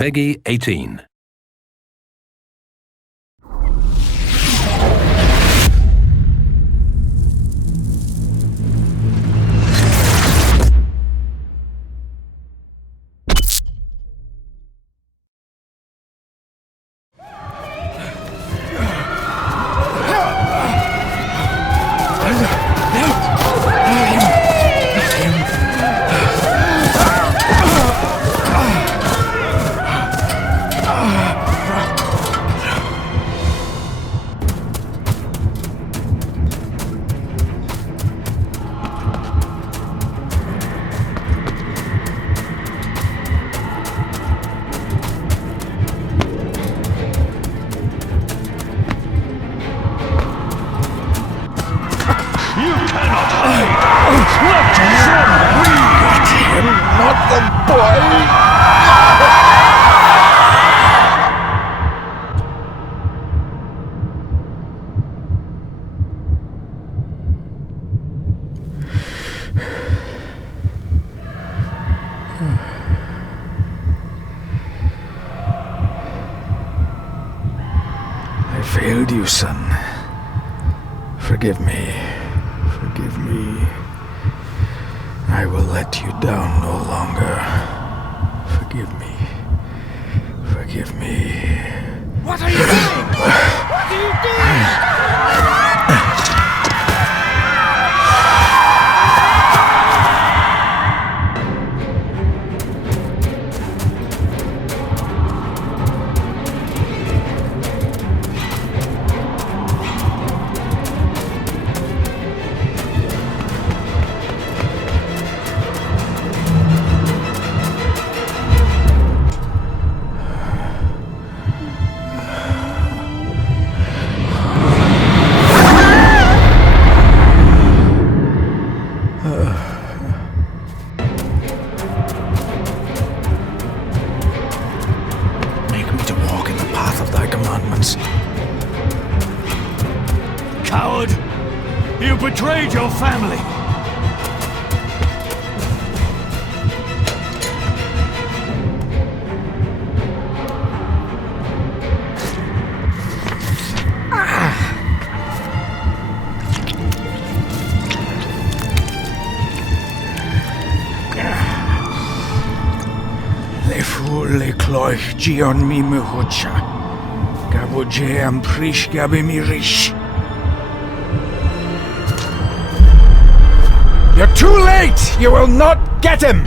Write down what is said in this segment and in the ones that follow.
Peggy 18. I failed you, son. Forgive me. Forgive me. I will let you down no longer. Forgive me. Forgive me. What are you doing? What are you doing? Coward! You betrayed your family! Le fur le cloich gion mi muhucha. Gaboje am prish gabe mi rish. You're too late! You will not get him!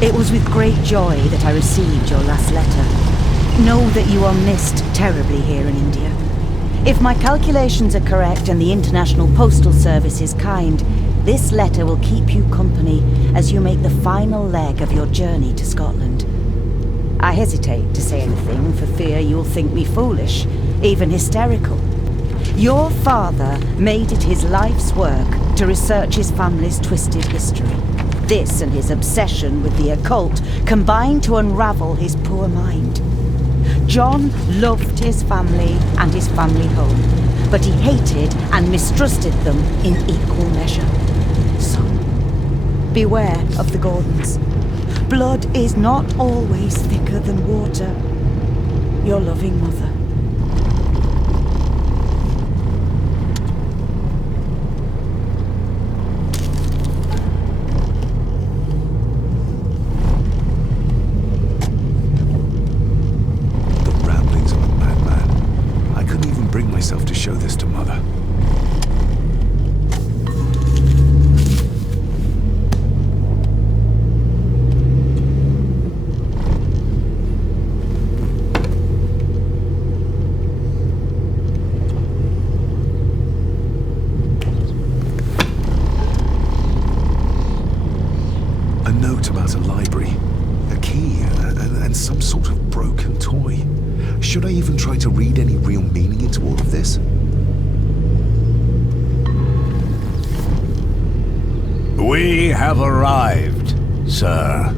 It was with great joy that I received your last letter. Know that you are missed terribly here in India. If my calculations are correct and the International Postal Service is kind, this letter will keep you company as you make the final leg of your journey to Scotland. I hesitate to say anything for fear you'll think me foolish, even hysterical. Your father made it his life's work to research his family's twisted history. This and his obsession with the occult combined to unravel his poor mind. John loved his family and his family home, but he hated and mistrusted them in equal measure. So, beware of the Gordons. Blood is not always thicker than water. Your loving mother. To show this to Mother. Should I even try to read any real meaning into all of this? We have arrived, sir.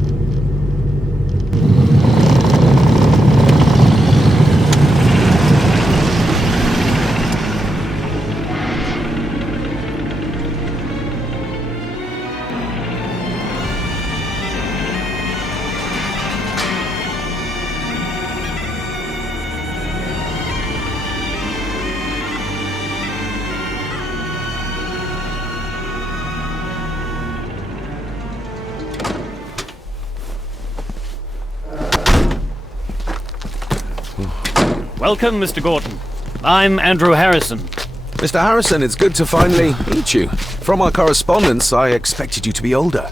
Welcome, Mr. Gordon. I'm Andrew Harrison. Mr. Harrison, it's good to finally meet you. From our correspondence, I expected you to be older.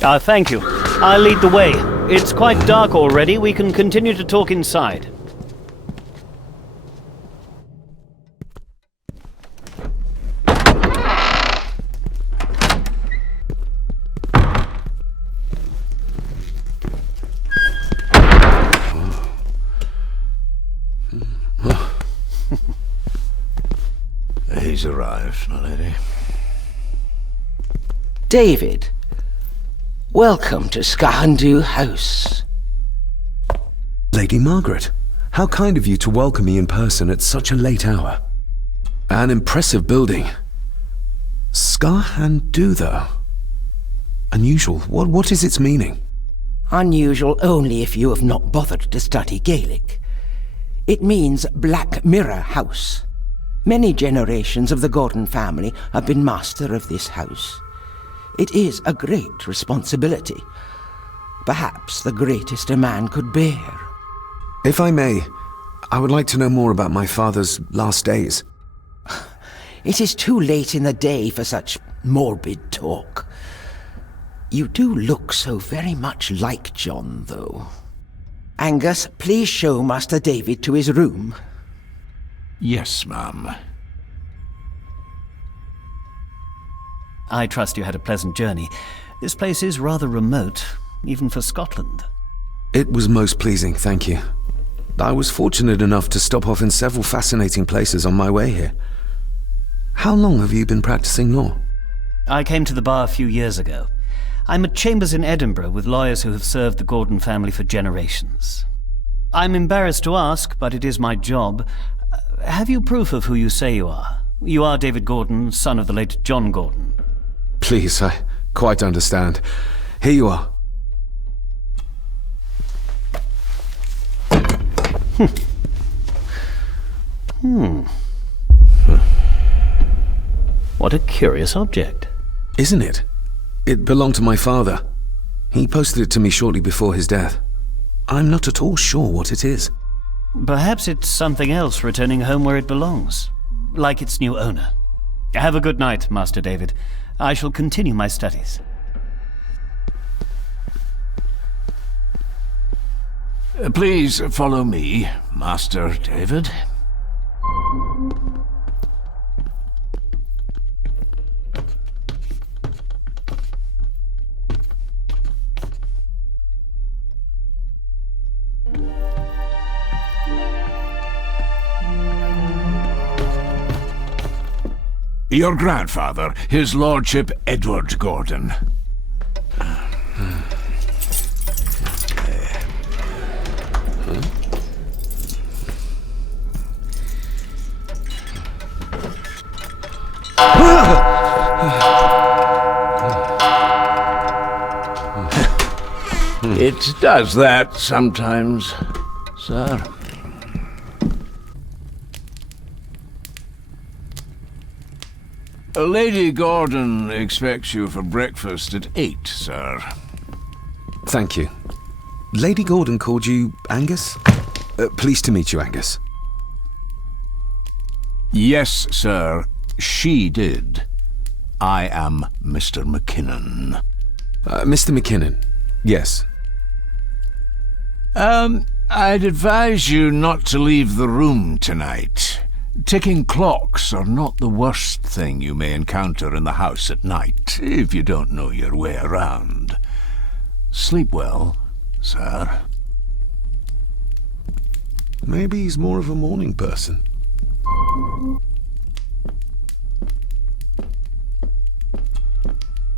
Thank you. I'll lead the way. It's quite dark already. We can continue to talk inside. He's arrived, my lady. David, welcome to Skahandu House. Lady Margaret, how kind of you to welcome me in person at such a late hour. An impressive building. Skahandu, though. Unusual. What is its meaning? Unusual only if you have not bothered to study Gaelic. It means Black Mirror House. Many generations of the Gordon family have been master of this house. It is a great responsibility. Perhaps the greatest a man could bear. If I may, I would like to know more about my father's last days. It is too late in the day for such morbid talk. You do look so very much like John, though. Angus, please show Master David to his room. Yes, ma'am. I trust you had a pleasant journey. This place is rather remote, even for Scotland. It was most pleasing, thank you. I was fortunate enough to stop off in several fascinating places on my way here. How long have you been practicing law? I came to the bar a few years ago. I'm at chambers in Edinburgh with lawyers who have served the Gordon family for generations. I'm embarrassed to ask, but it is my job. Have you proof of who you say you are? You are David Gordon, son of the late John Gordon. Please, I quite understand. Here you are. What a curious object. Isn't it? It belonged to my father. He posted it to me shortly before his death. I'm not at all sure what it is. Perhaps it's something else returning home where it belongs, like its new owner. Have a good night, Master David. I shall continue my studies. Please follow me, Master David. Your grandfather, his lordship Edward Gordon. It does that sometimes, sir. Lady Gordon expects you for breakfast at 8, sir. Thank you. Lady Gordon called you Angus? Pleased to meet you, Angus. Yes, sir. She did. I am Mr. McKinnon. Mr. McKinnon. Yes. I'd advise you not to leave the room tonight. Ticking clocks are not the worst thing you may encounter in the house at night, if you don't know your way around. Sleep well, sir. Maybe he's more of a morning person.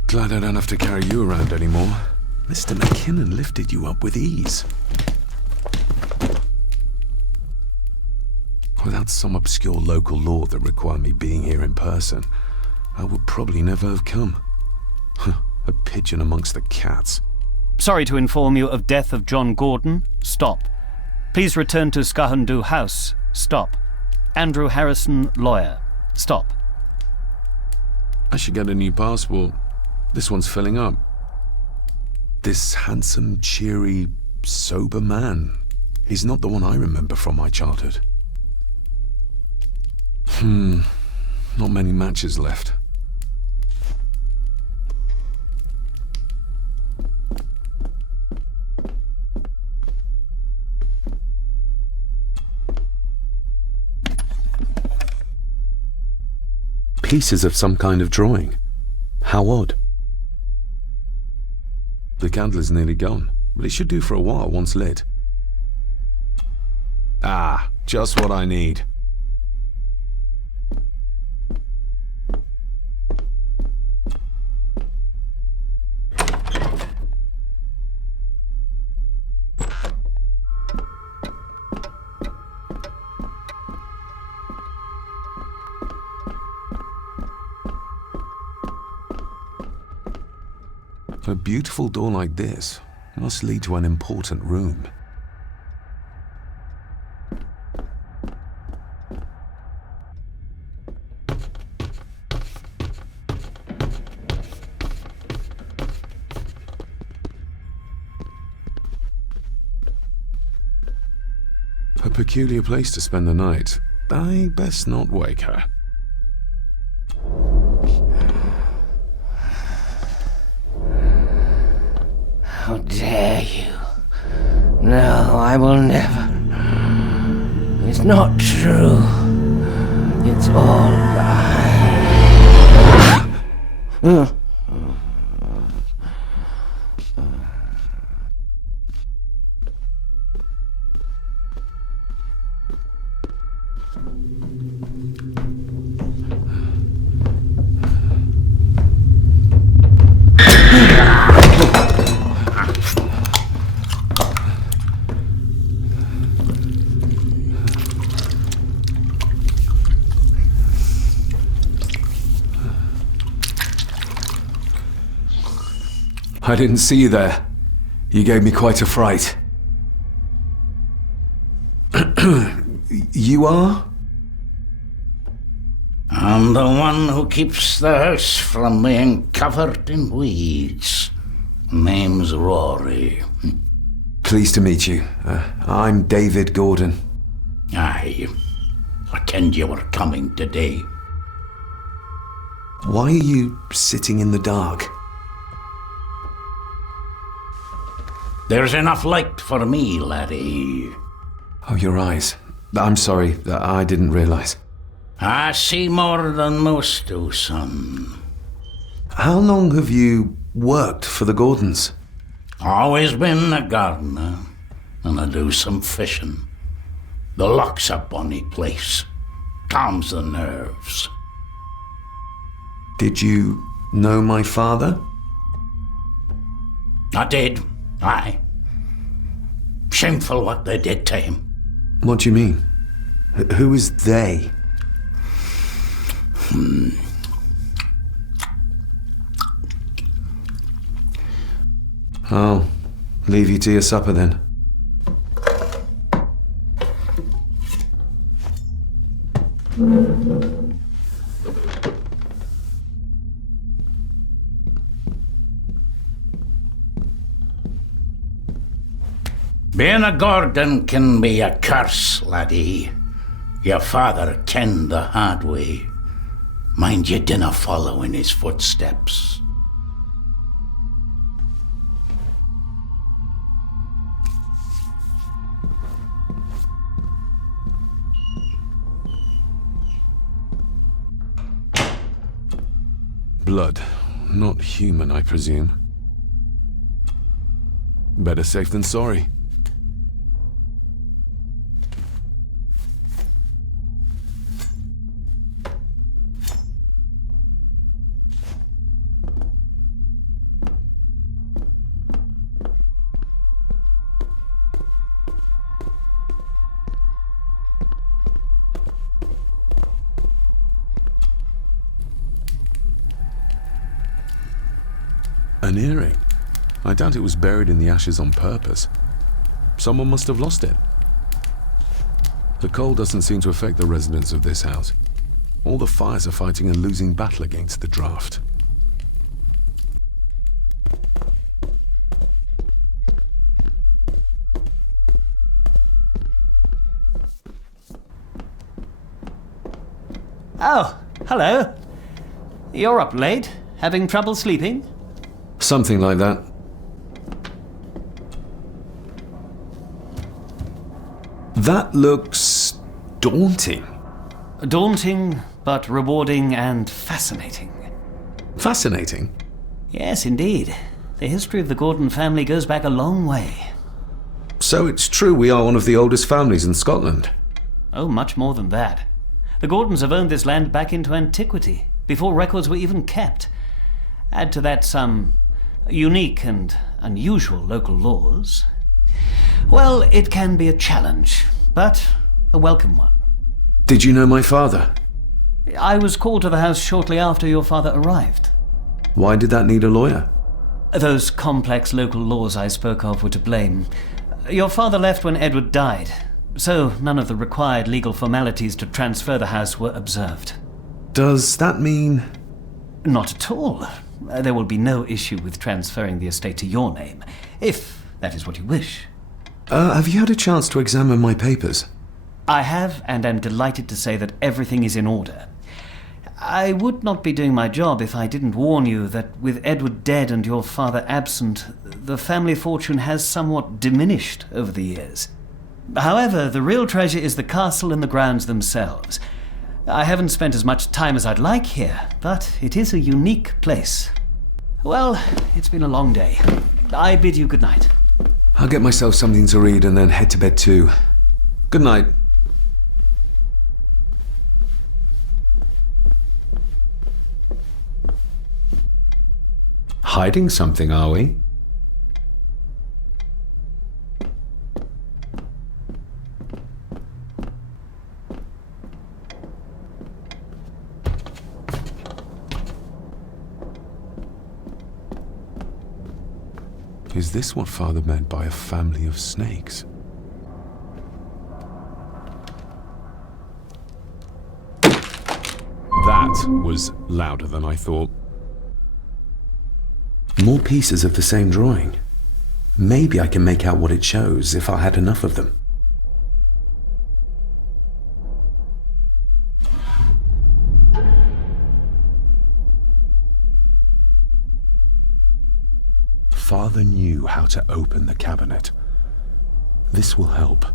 Glad I don't have to carry you around anymore. Mr. McKinnon lifted you up with ease. Without some obscure local law that required me being here in person, I would probably never have come. A pigeon amongst the cats. Sorry to inform you of death of John Gordon. Stop. Please return to Skahandu House. Stop. Andrew Harrison, lawyer. Stop. I should get a new passport. This one's filling up. This handsome, cheery, sober man. He's not the one I remember from my childhood. Not many matches left. Pieces of some kind of drawing. How odd. The candle is nearly gone, but it should do for a while once lit. Ah, just what I need. A beautiful door like this must lead to an important room. A peculiar place to spend the night. I best not wake her. How dare you? No, I will never. It's not true. It's all lie. I didn't see you there. You gave me quite a fright. You are? I'm the one who keeps the house from being covered in weeds. Name's Rory. Pleased to meet you. I'm David Gordon. Aye. I kenned you were coming today. Why are you sitting in the dark? There's enough light for me, laddie. Oh, your eyes. I'm sorry, I didn't realize. I see more than most do, son. How long have you worked for the Gordons? Always been a gardener, and I do some fishing. The loch's a bonny place. Calms the nerves. Did you know my father? I did, aye. Shameful what they did to him. What do you mean? Who is they? I'll leave you to your supper then. Being a Gordon can be a curse, laddie. Your father kenned the hard way. Mind you dinna follow in his footsteps. Blood. Not human, I presume. Better safe than sorry. An earring? I doubt it was buried in the ashes on purpose. Someone must have lost it. The cold doesn't seem to affect the residents of this house. All the fires are fighting a losing battle against the draft. Oh, hello. You're up late? Having trouble sleeping? Something like that. That looks daunting. Daunting, but rewarding and fascinating. Fascinating? Yes, indeed. The history of the Gordon family goes back a long way. So it's true we are one of the oldest families in Scotland? Oh, much more than that. The Gordons have owned this land back into antiquity, before records were even kept. Add to that some unique and unusual local laws. Well, it can be a challenge, but a welcome one. Did you know my father? I was called to the house shortly after your father arrived. Why did that need a lawyer? Those complex local laws I spoke of were to blame. Your father left when Edward died, so none of the required legal formalities to transfer the house were observed. Does that mean... Not at all. There will be no issue with transferring the estate to your name, if that is what you wish. Have you had a chance to examine my papers? I have, and am delighted to say that everything is in order. I would not be doing my job if I didn't warn you that with Edward dead and your father absent, the family fortune has somewhat diminished over the years. However, the real treasure is the castle and the grounds themselves. I haven't spent as much time as I'd like here, but it is a unique place. Well, it's been a long day. I bid you good night. I'll get myself something to read and then head to bed too. Good night. Hiding something, are we? Is this what Father meant by a family of snakes? That was louder than I thought. More pieces of the same drawing. Maybe I can make out what it shows if I had enough of them. Father knew how to open the cabinet. This will help.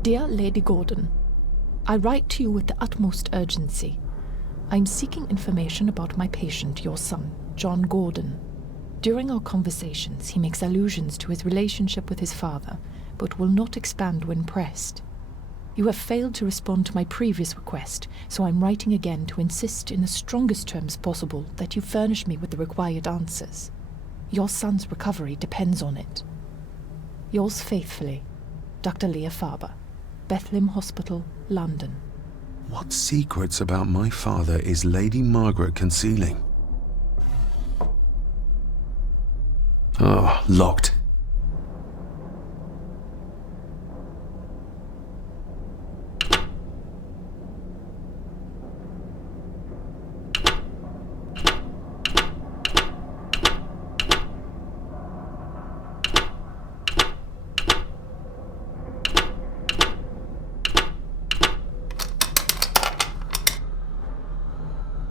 Dear Lady Gordon, I write to you with the utmost urgency. I'm seeking information about my patient, your son, John Gordon. During our conversations, he makes allusions to his relationship with his father, but will not expand when pressed. You have failed to respond to my previous request, so I'm writing again to insist in the strongest terms possible that you furnish me with the required answers. Your son's recovery depends on it. Yours faithfully, Dr. Leah Faber, Bethlehem Hospital, London. What secrets about my father is Lady Margaret concealing? Oh, locked.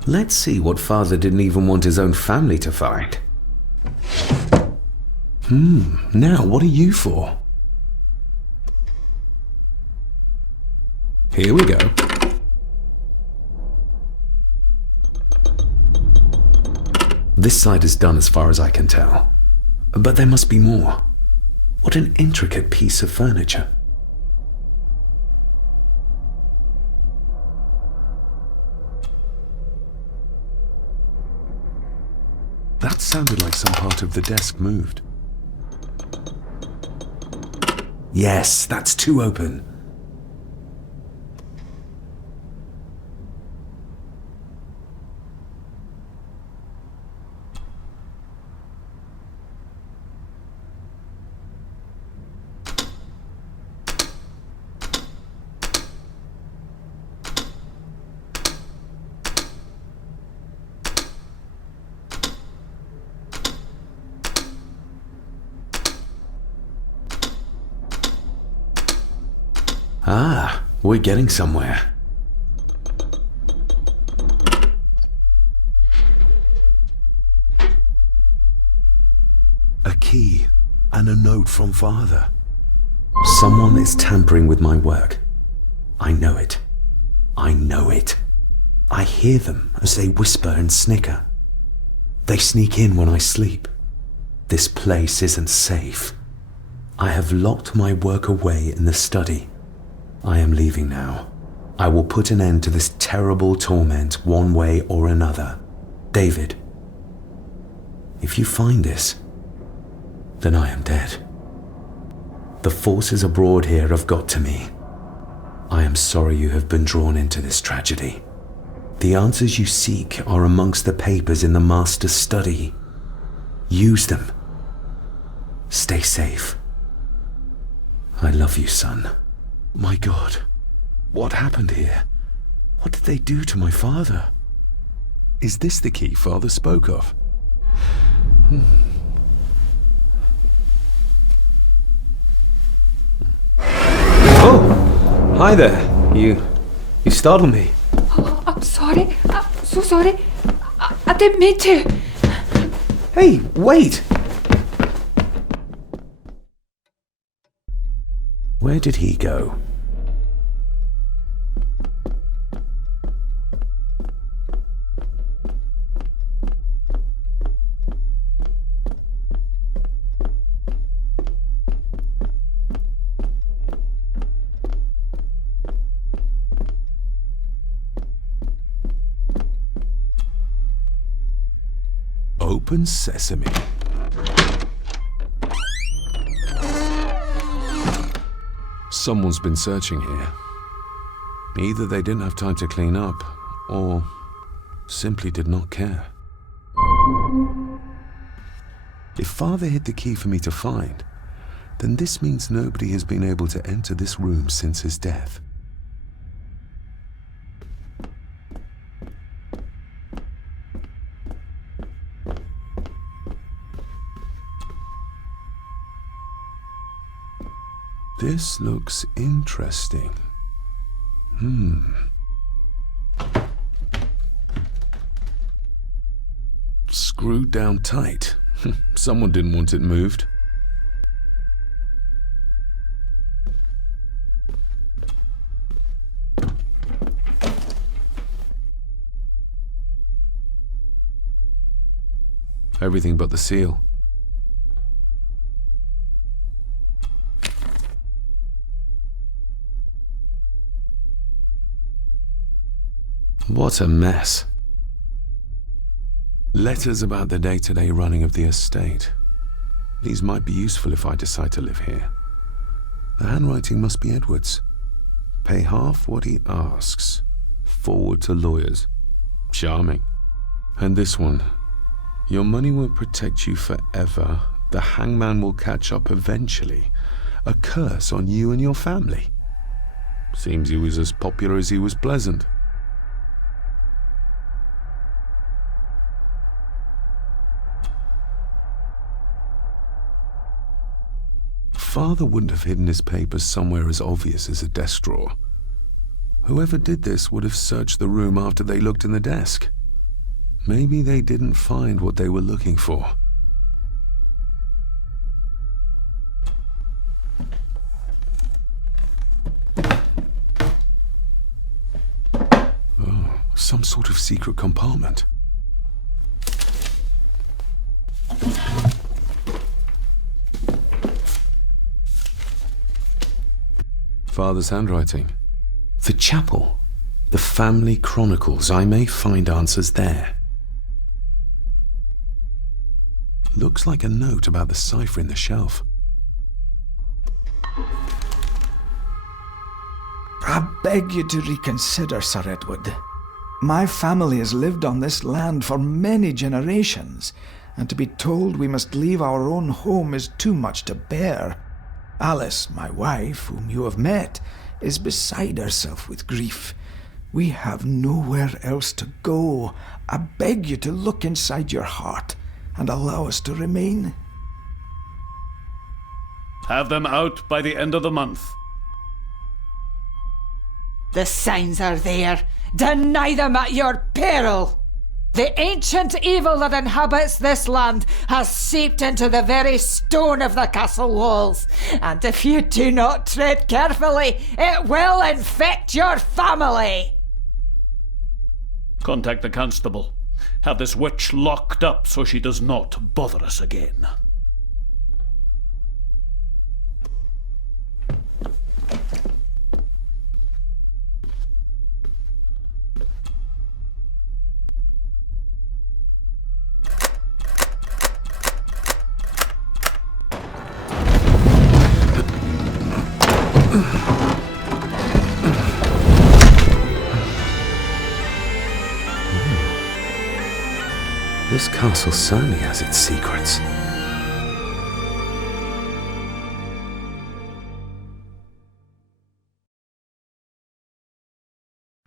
Let's see what Father didn't even want his own family to find. Now what are you for? Here we go. This side is done as far as I can tell. But there must be more. What an intricate piece of furniture. That sounded like some part of the desk moved. Yes, that's too open. Ah, we're getting somewhere. A key and a note from Father. Someone is tampering with my work. I know it. I know it. I hear them as they whisper and snicker. They sneak in when I sleep. This place isn't safe. I have locked my work away in the study. I am leaving now. I will put an end to this terrible torment one way or another. David, if you find this, then I am dead. The forces abroad here have got to me. I am sorry you have been drawn into this tragedy. The answers you seek are amongst the papers in the Master's study. Use them. Stay safe. I love you, son. My God, what happened here? What did they do to my father? Is this the key Father spoke of? Oh, hi there. You startled me. Oh, I'm sorry. I'm so sorry. I didn't mean to. Hey, wait! Where did he go? Open sesame. Someone's been searching here. Either they didn't have time to clean up, or simply did not care. If Father hid the key for me to find, then this means nobody has been able to enter this room since his death. This looks interesting. Screwed down tight. Someone didn't want it moved. Everything but the seal. What a mess. Letters about the day-to-day running of the estate. These might be useful if I decide to live here. The handwriting must be Edward's. Pay half what he asks. Forward to lawyers. Charming. And this one. Your money won't protect you forever. The hangman will catch up eventually. A curse on you and your family. Seems he was as popular as he was pleasant. Father wouldn't have hidden his papers somewhere as obvious as a desk drawer. Whoever did this would have searched the room after they looked in the desk. Maybe they didn't find what they were looking for. Oh, some sort of secret compartment. Father's handwriting. The chapel. The family chronicles. I may find answers there. Looks like a note about the cipher in the shelf. I beg you to reconsider, Sir Edward. My family has lived on this land for many generations, and to be told we must leave our own home is too much to bear. Alice, my wife, whom you have met, is beside herself with grief. We have nowhere else to go. I beg you to look inside your heart and allow us to remain. Have them out by the end of the month. The signs are there. Deny them at your peril. The ancient evil that inhabits this land has seeped into the very stone of the castle walls, and if you do not tread carefully, it will infect your family. Contact the constable. Have this witch locked up so she does not bother us again. This castle certainly has its secrets.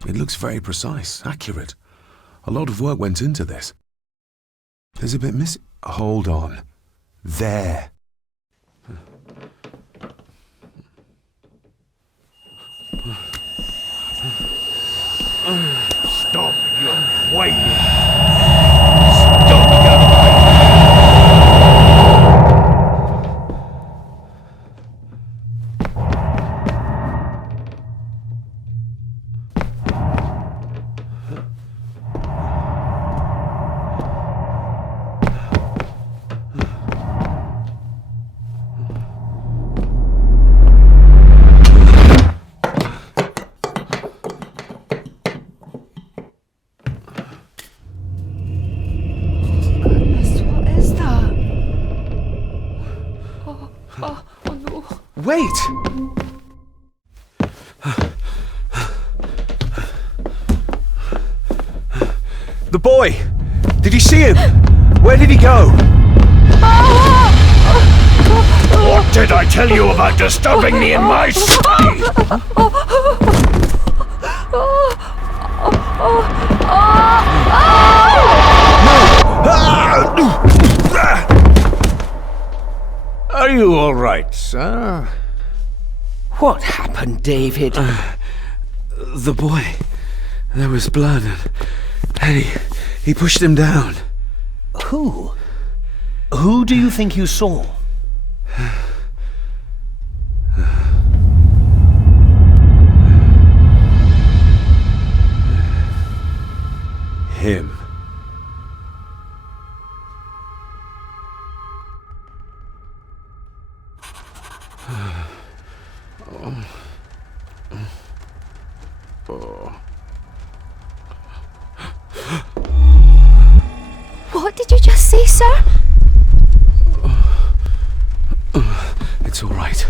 It looks very precise, accurate. A lot of work went into this. There's a bit missing. Hold on. There. Stop your whining! Wait! The boy! Did you see him? Where did he go? What did I tell you about disturbing me in my study? Are you all right, sir? What happened, David? The boy. There was blood and he pushed him down. Who? Who do you think you saw? Him. What did you just say, sir? It's all right.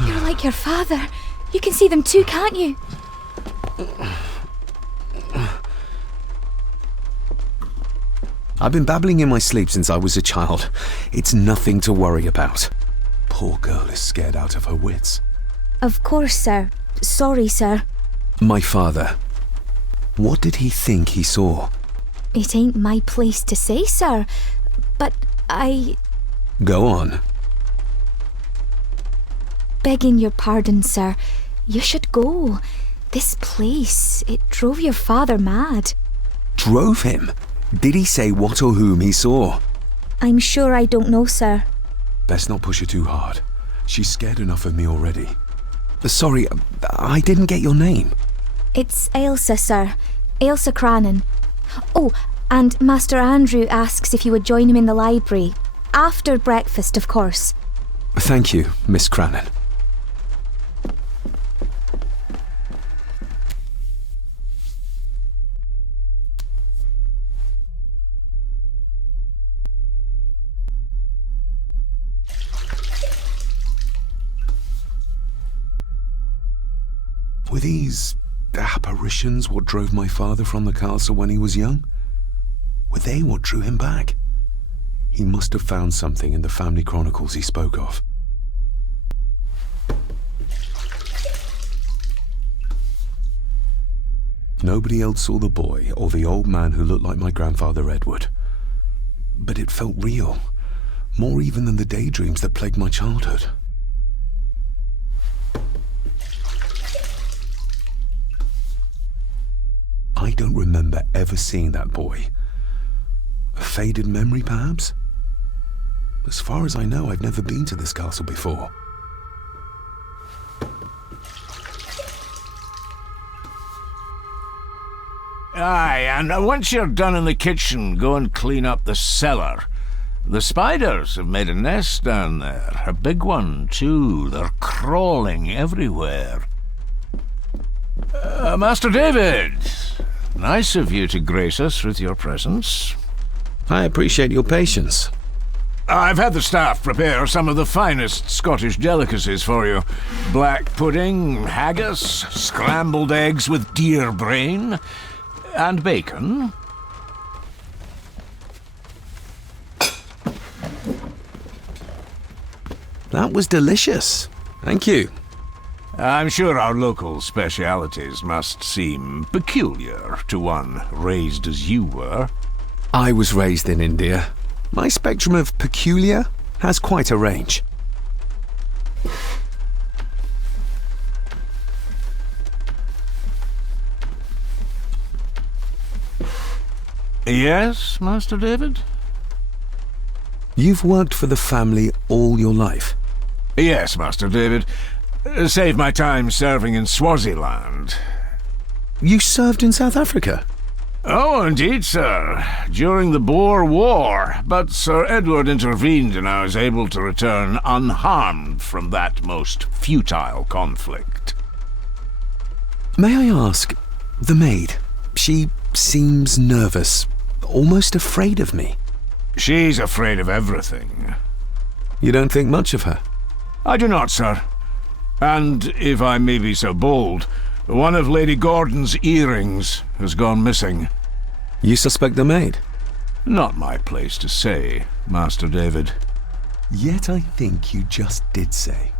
You're like your father. You can see them too, can't you? I've been babbling in my sleep since I was a child. It's nothing to worry about. Poor girl is scared out of her wits. Of course, sir. Sorry, sir. My father. What did he think he saw? It ain't my place to say, sir. But Go on. Begging your pardon, sir. You should go. This place, it drove your father mad. Drove him? Did he say what or whom he saw? I'm sure I don't know, sir. Best not push her too hard. She's scared enough of me already. Sorry, I didn't get your name. It's Ailsa, sir. Ailsa Cranen. Oh, and Master Andrew asks if you would join him in the library. After breakfast, of course. Thank you, Miss Cranen. Were these apparitions what drove my father from the castle when he was young? Were they what drew him back? He must have found something in the family chronicles he spoke of. Nobody else saw the boy or the old man who looked like my grandfather Edward. But it felt real, more even than the daydreams that plagued my childhood. don't remember ever seeing that boy. A faded memory, perhaps? As far as I know, I've never been to this castle before. Aye, and once you're done in the kitchen, go and clean up the cellar. The spiders have made a nest down there. A big one, too. They're crawling everywhere. Master David, nice of you to grace us with your presence. I appreciate your patience. I've had the staff prepare some of the finest Scottish delicacies for you. Black pudding, haggis, scrambled eggs with deer brain, and bacon. That was delicious. Thank you. I'm sure our local specialities must seem peculiar to one raised as you were. I was raised in India. My spectrum of peculiar has quite a range. Yes, Master David? You've worked for the family all your life? Yes, Master David. Save my time serving in Swaziland. You served in South Africa? Oh, indeed, sir. During the Boer War. But Sir Edward intervened and I was able to return unharmed from that most futile conflict. May I ask, the maid, she seems nervous, almost afraid of me. She's afraid of everything. You don't think much of her? I do not, sir. And, if I may be so bold, one of Lady Gordon's earrings has gone missing. You suspect the maid? Not my place to say, Master David. Yet I think you just did say.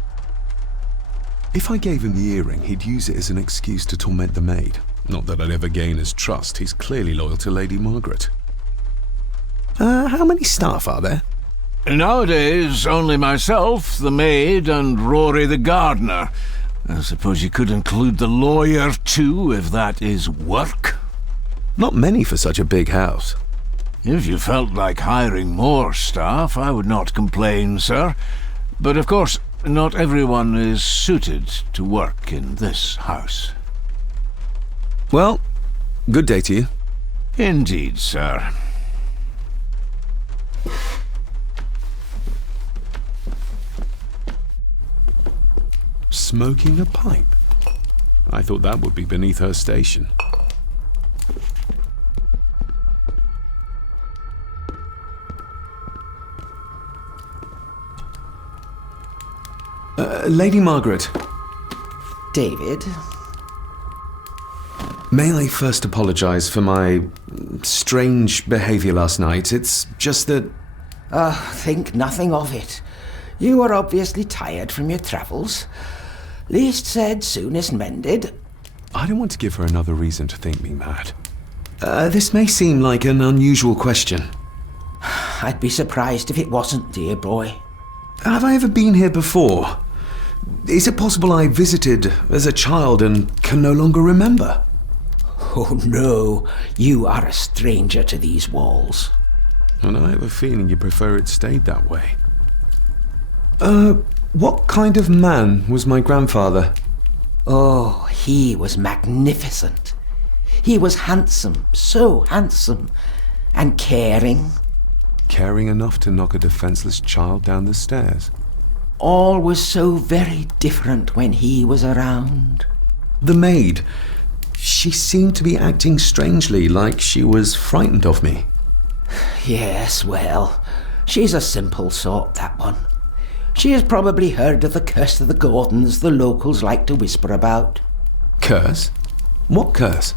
If I gave him the earring, he'd use it as an excuse to torment the maid. Not that I'd ever gain his trust. He's clearly loyal to Lady Margaret. How many staff are there? Nowadays, only myself, the maid, and Rory the gardener. I suppose you could include the lawyer, too, if that is work. Not many for such a big house. If you felt like hiring more staff, I would not complain, sir. But of course, not everyone is suited to work in this house. Well, good day to you. Indeed, sir. Smoking a pipe? I thought that would be beneath her station. Lady Margaret. David? May I first apologize for my strange behavior last night? It's just that... Think nothing of it. You were obviously tired from your travels. Least said, soonest mended. I don't want to give her another reason to think me mad. This may seem like an unusual question. I'd be surprised if it wasn't, dear boy. Have I ever been here before? Is it possible I visited as a child and can no longer remember? Oh no, you are a stranger to these walls. And I have a feeling you prefer it stayed that way. What kind of man was my grandfather? Oh, he was magnificent. He was handsome, so handsome, and caring. Caring enough to knock a defenseless child down the stairs. All was so very different when he was around. The maid, she seemed to be acting strangely, like she was frightened of me. Yes, well, she's a simple sort, that one. She has probably heard of the curse of the Gordons the locals like to whisper about. Curse? What curse?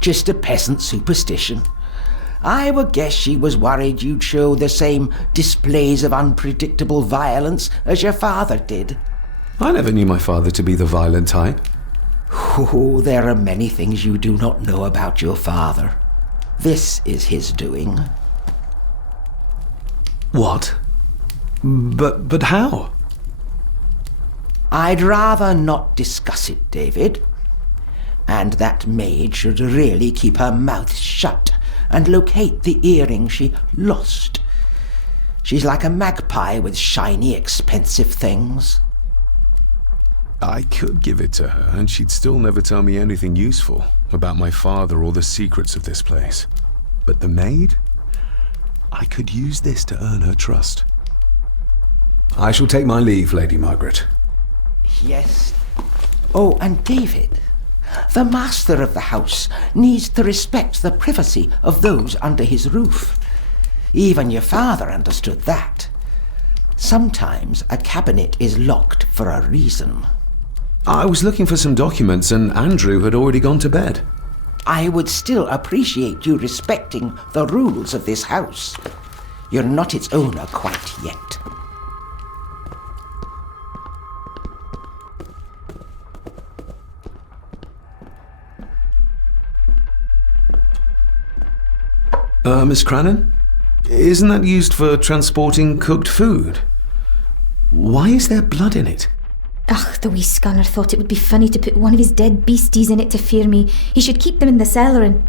Just a peasant superstition. I would guess she was worried you'd show the same displays of unpredictable violence as your father did. I never knew my father to be the violent type. Oh, there are many things you do not know about your father. This is his doing. What? But how? I'd rather not discuss it, David. And that maid should really keep her mouth shut and locate the earring she lost. She's like a magpie with shiny, expensive things. I could give it to her, and she'd still never tell me anything useful about my father or the secrets of this place. But the maid? I could use this to earn her trust. I shall take my leave, Lady Margaret. Yes. Oh, and David, the master of the house needs to respect the privacy of those under his roof. Even your father understood that. Sometimes a cabinet is locked for a reason. I was looking for some documents, and Andrew had already gone to bed. I would still appreciate you respecting the rules of this house. You're not its owner quite yet. Miss Crannan? Isn't that used for transporting cooked food? Why is there blood in it? Ugh, the wee scunner thought it would be funny to put one of his dead beasties in it to fear me. He should keep them in the cellar and...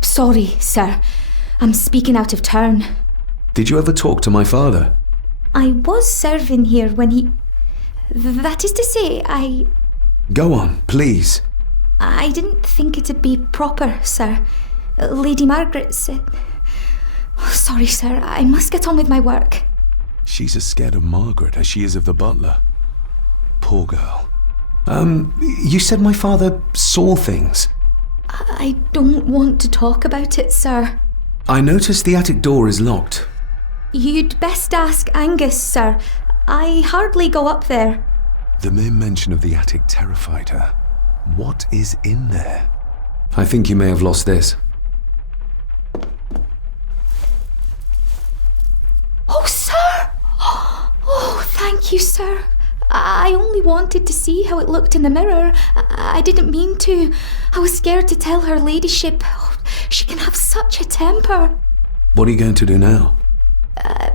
Sorry, sir. I'm speaking out of turn. Did you ever talk to my father? I was serving here when he... That is to say, I... Go on, please. I didn't think it'd be proper, sir. Lady Margaret said... Sorry, sir. I must get on with my work. She's as scared of Margaret as she is of the butler. Poor girl. You said my father saw things. I don't want to talk about it, sir. I noticed the attic door is locked. You'd best ask Angus, sir. I hardly go up there. The mere mention of the attic terrified her. What is in there? I think you may have lost this. Oh, sir! Oh, thank you, sir. I only wanted to see how it looked in the mirror. I didn't mean to. I was scared to tell her ladyship. Oh, she can have such a temper. What are you going to do now?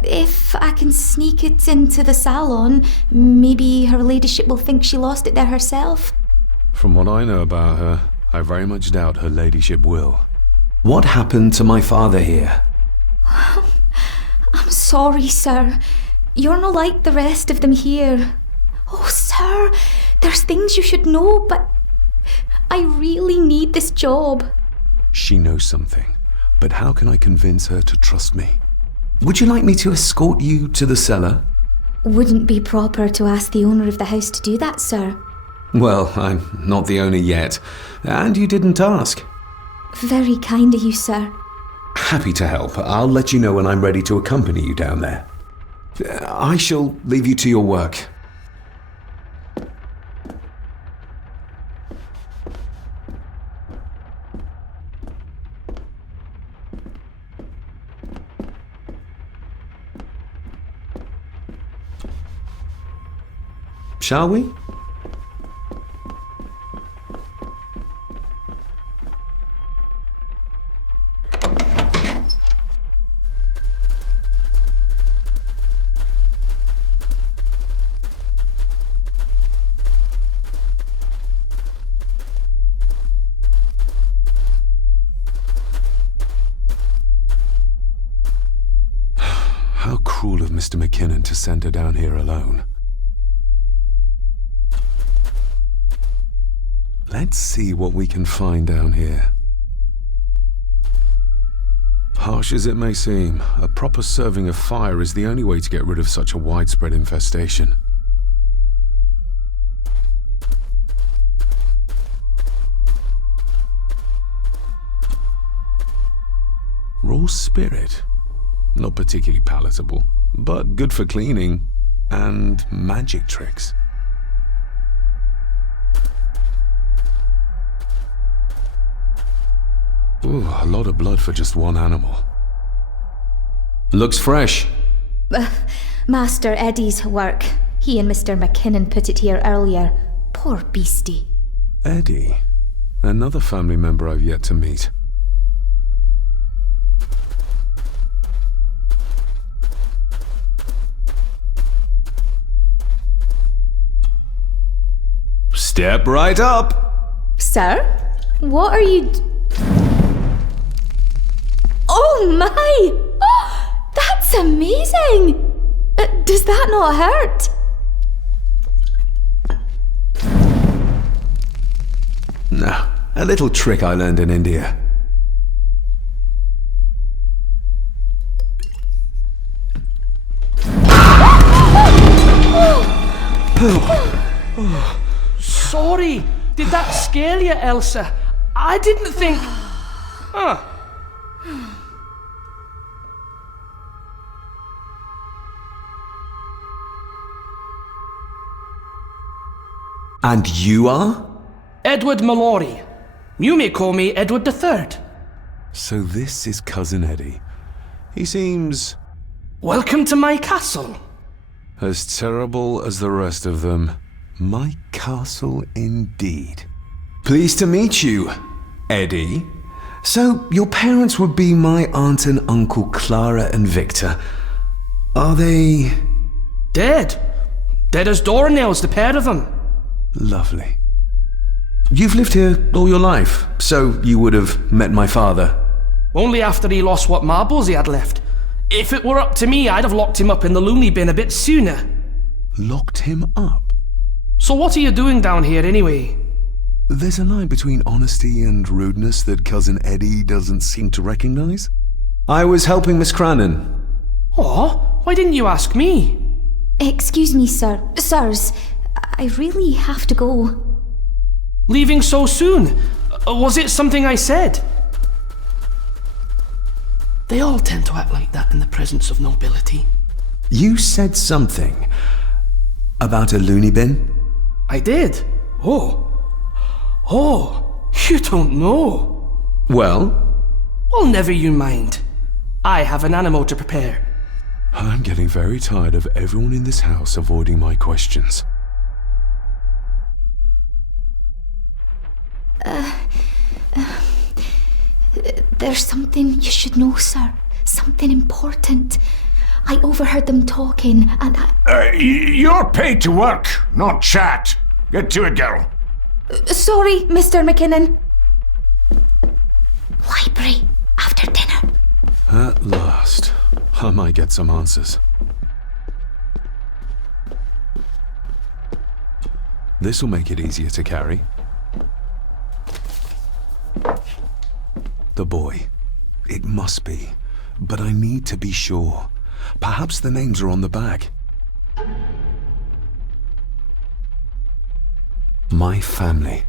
If I can sneak it into the salon, maybe her ladyship will think she lost it there herself. From what I know about her, I very much doubt her ladyship will. What happened to my father here? I'm sorry, sir. You're not like the rest of them here. Oh, sir, there's things you should know, but I really need this job. She knows something, but how can I convince her to trust me? Would you like me to escort you to the cellar? Wouldn't be proper to ask the owner of the house to do that, sir. Well, I'm not the owner yet, and you didn't ask. Very kind of you, sir. Happy to help. I'll let you know when I'm ready to accompany you down there. I shall leave you to your work. Shall we? How cruel of Mr. McKinnon to send her down here alone. Let's see what we can find down here. Harsh as it may seem, a proper serving of fire is the only way to get rid of such a widespread infestation. Raw spirit. Not particularly palatable, but good for cleaning and magic tricks. Ooh, a lot of blood for just one animal. Looks fresh. Master Eddie's work. He and Mr. McKinnon put it here earlier. Poor beastie. Eddie? Another family member I've yet to meet. Step right up! Sir? What are you... Oh my! Oh, that's amazing! Does that not hurt? No, a little trick I learned in India. Sorry, did that scare you, Elsa? I didn't think... And you are? Edward Mallory. You may call me Edward III. So this is Cousin Eddie. He seems... Welcome to my castle. as terrible as the rest of them. My castle indeed. Pleased to meet you, Eddie. So, your parents would be my aunt and uncle Clara and Victor. Are they... Dead. Dead as doornails, the pair of them. Lovely. You've lived here all your life, so you would have met my father. Only after he lost what marbles he had left. If it were up to me, I'd have locked him up in the loony bin a bit sooner. Locked him up? So what are you doing down here anyway? There's a line between honesty and rudeness that Cousin Eddie doesn't seem to recognize. I was helping Miss Cranon. Oh, why didn't you ask me? Excuse me, sirs. I really have to go. Leaving so soon? Was it something I said? They all tend to act like that in the presence of nobility. You said something about a loony bin? I did? Oh, you don't know. Well? Well, never you mind. I have an animal to prepare. I'm getting very tired of everyone in this house avoiding my questions. There's something you should know, sir. Something important. I overheard them talking, and You're paid to work, not chat. Get to it, girl. Sorry, Mr. McKinnon. Library, after dinner. At last. I might get some answers. This'll make it easier to carry. The boy. It must be. But I need to be sure. Perhaps the names are on the back. My family.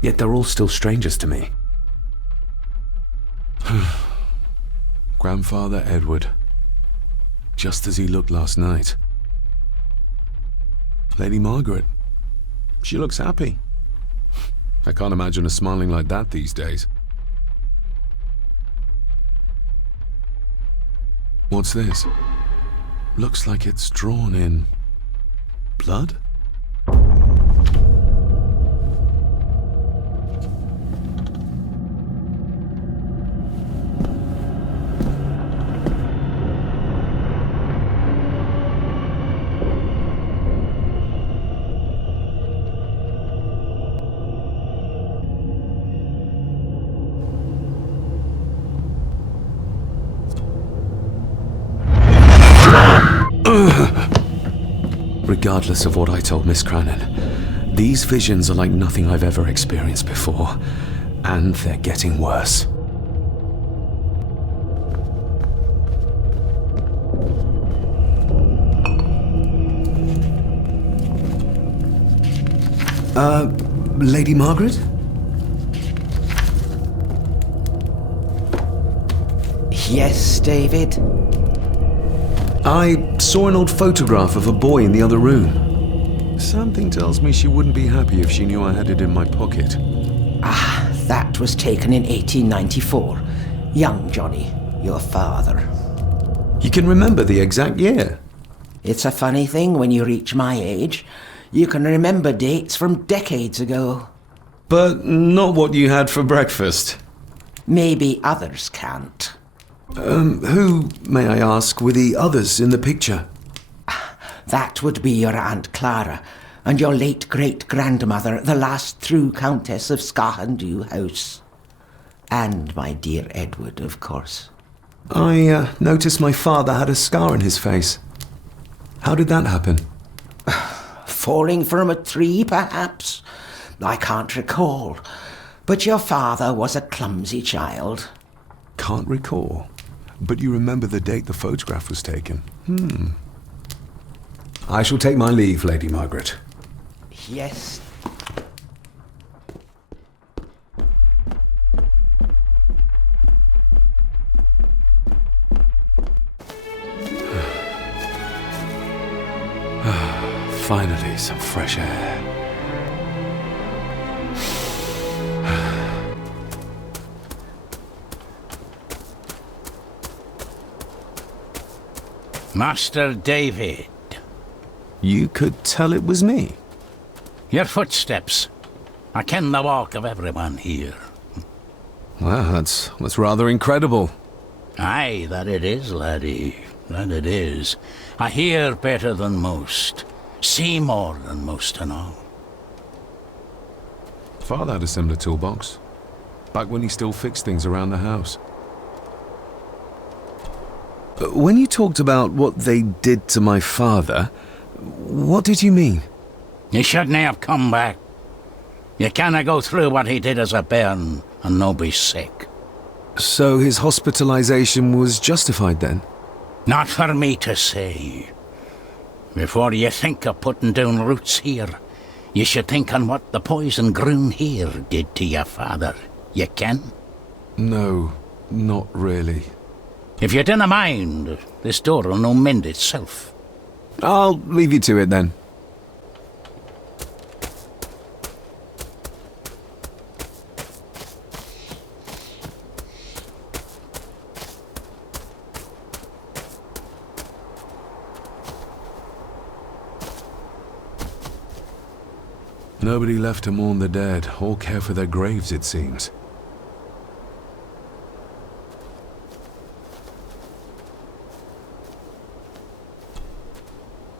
Yet they're all still strangers to me. Grandfather Edward. Just as he looked last night. Lady Margaret. She looks happy. I can't imagine her smiling like that these days. What's this? Looks like it's drawn in blood? Regardless of what I told Miss Cranon, these visions are like nothing I've ever experienced before, and they're getting worse. Lady Margaret? Yes, David? I saw an old photograph of a boy in the other room. Something tells me she wouldn't be happy if she knew I had it in my pocket. Ah, that was taken in 1894. Young Johnny, your father. You can remember the exact year? It's a funny thing when you reach my age. You can remember dates from decades ago. But not what you had for breakfast. Maybe others can't. Who, may I ask, were the others in the picture? That would be your Aunt Clara, and your late great-grandmother, the last true Countess of Skahandu House. And my dear Edward, of course. I noticed my father had a scar on his face. How did that happen? Falling from a tree, perhaps? I can't recall. But your father was a clumsy child. Can't recall. But you remember the date the photograph was taken? I shall take my leave, Lady Margaret. Yes. Finally, some fresh air. Master David. You could tell it was me. Your footsteps. I ken the walk of everyone here. Well, that's rather incredible. Aye, that it is, laddie. That it is. I hear better than most. See more than most and all. Father had a similar toolbox. Back when he still fixed things around the house. When you talked about what they did to my father, what did you mean? You shouldn't have come back. You canna go through what he did as a bairn and no be sick. So his hospitalization was justified then? Not for me to say. Before you think of putting down roots here, you should think on what the poison grown here did to your father. You can? No, not really. If you dinna mind, this door will no mend itself. I'll leave you to it then. Nobody left to mourn the dead or care for their graves, it seems.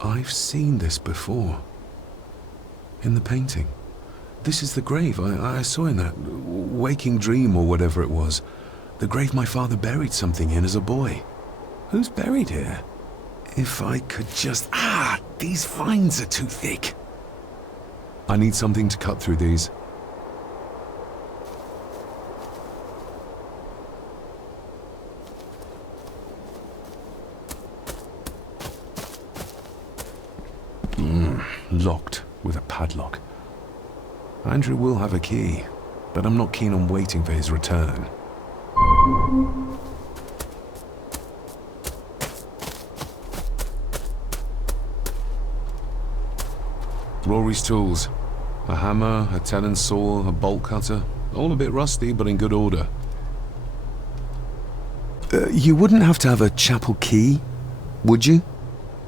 I've seen this before. In the painting. This is the grave I saw in that waking dream or whatever it was. The grave my father buried something in as a boy. Who's buried here? If I could just... these vines are too thick. I need something to cut through these. Locked with a padlock. Andrew will have a key, but I'm not keen on waiting for his return. Rory's tools. A hammer, a tenon saw, a bolt cutter. All a bit rusty, but in good order. You wouldn't have to have a chapel key, would you?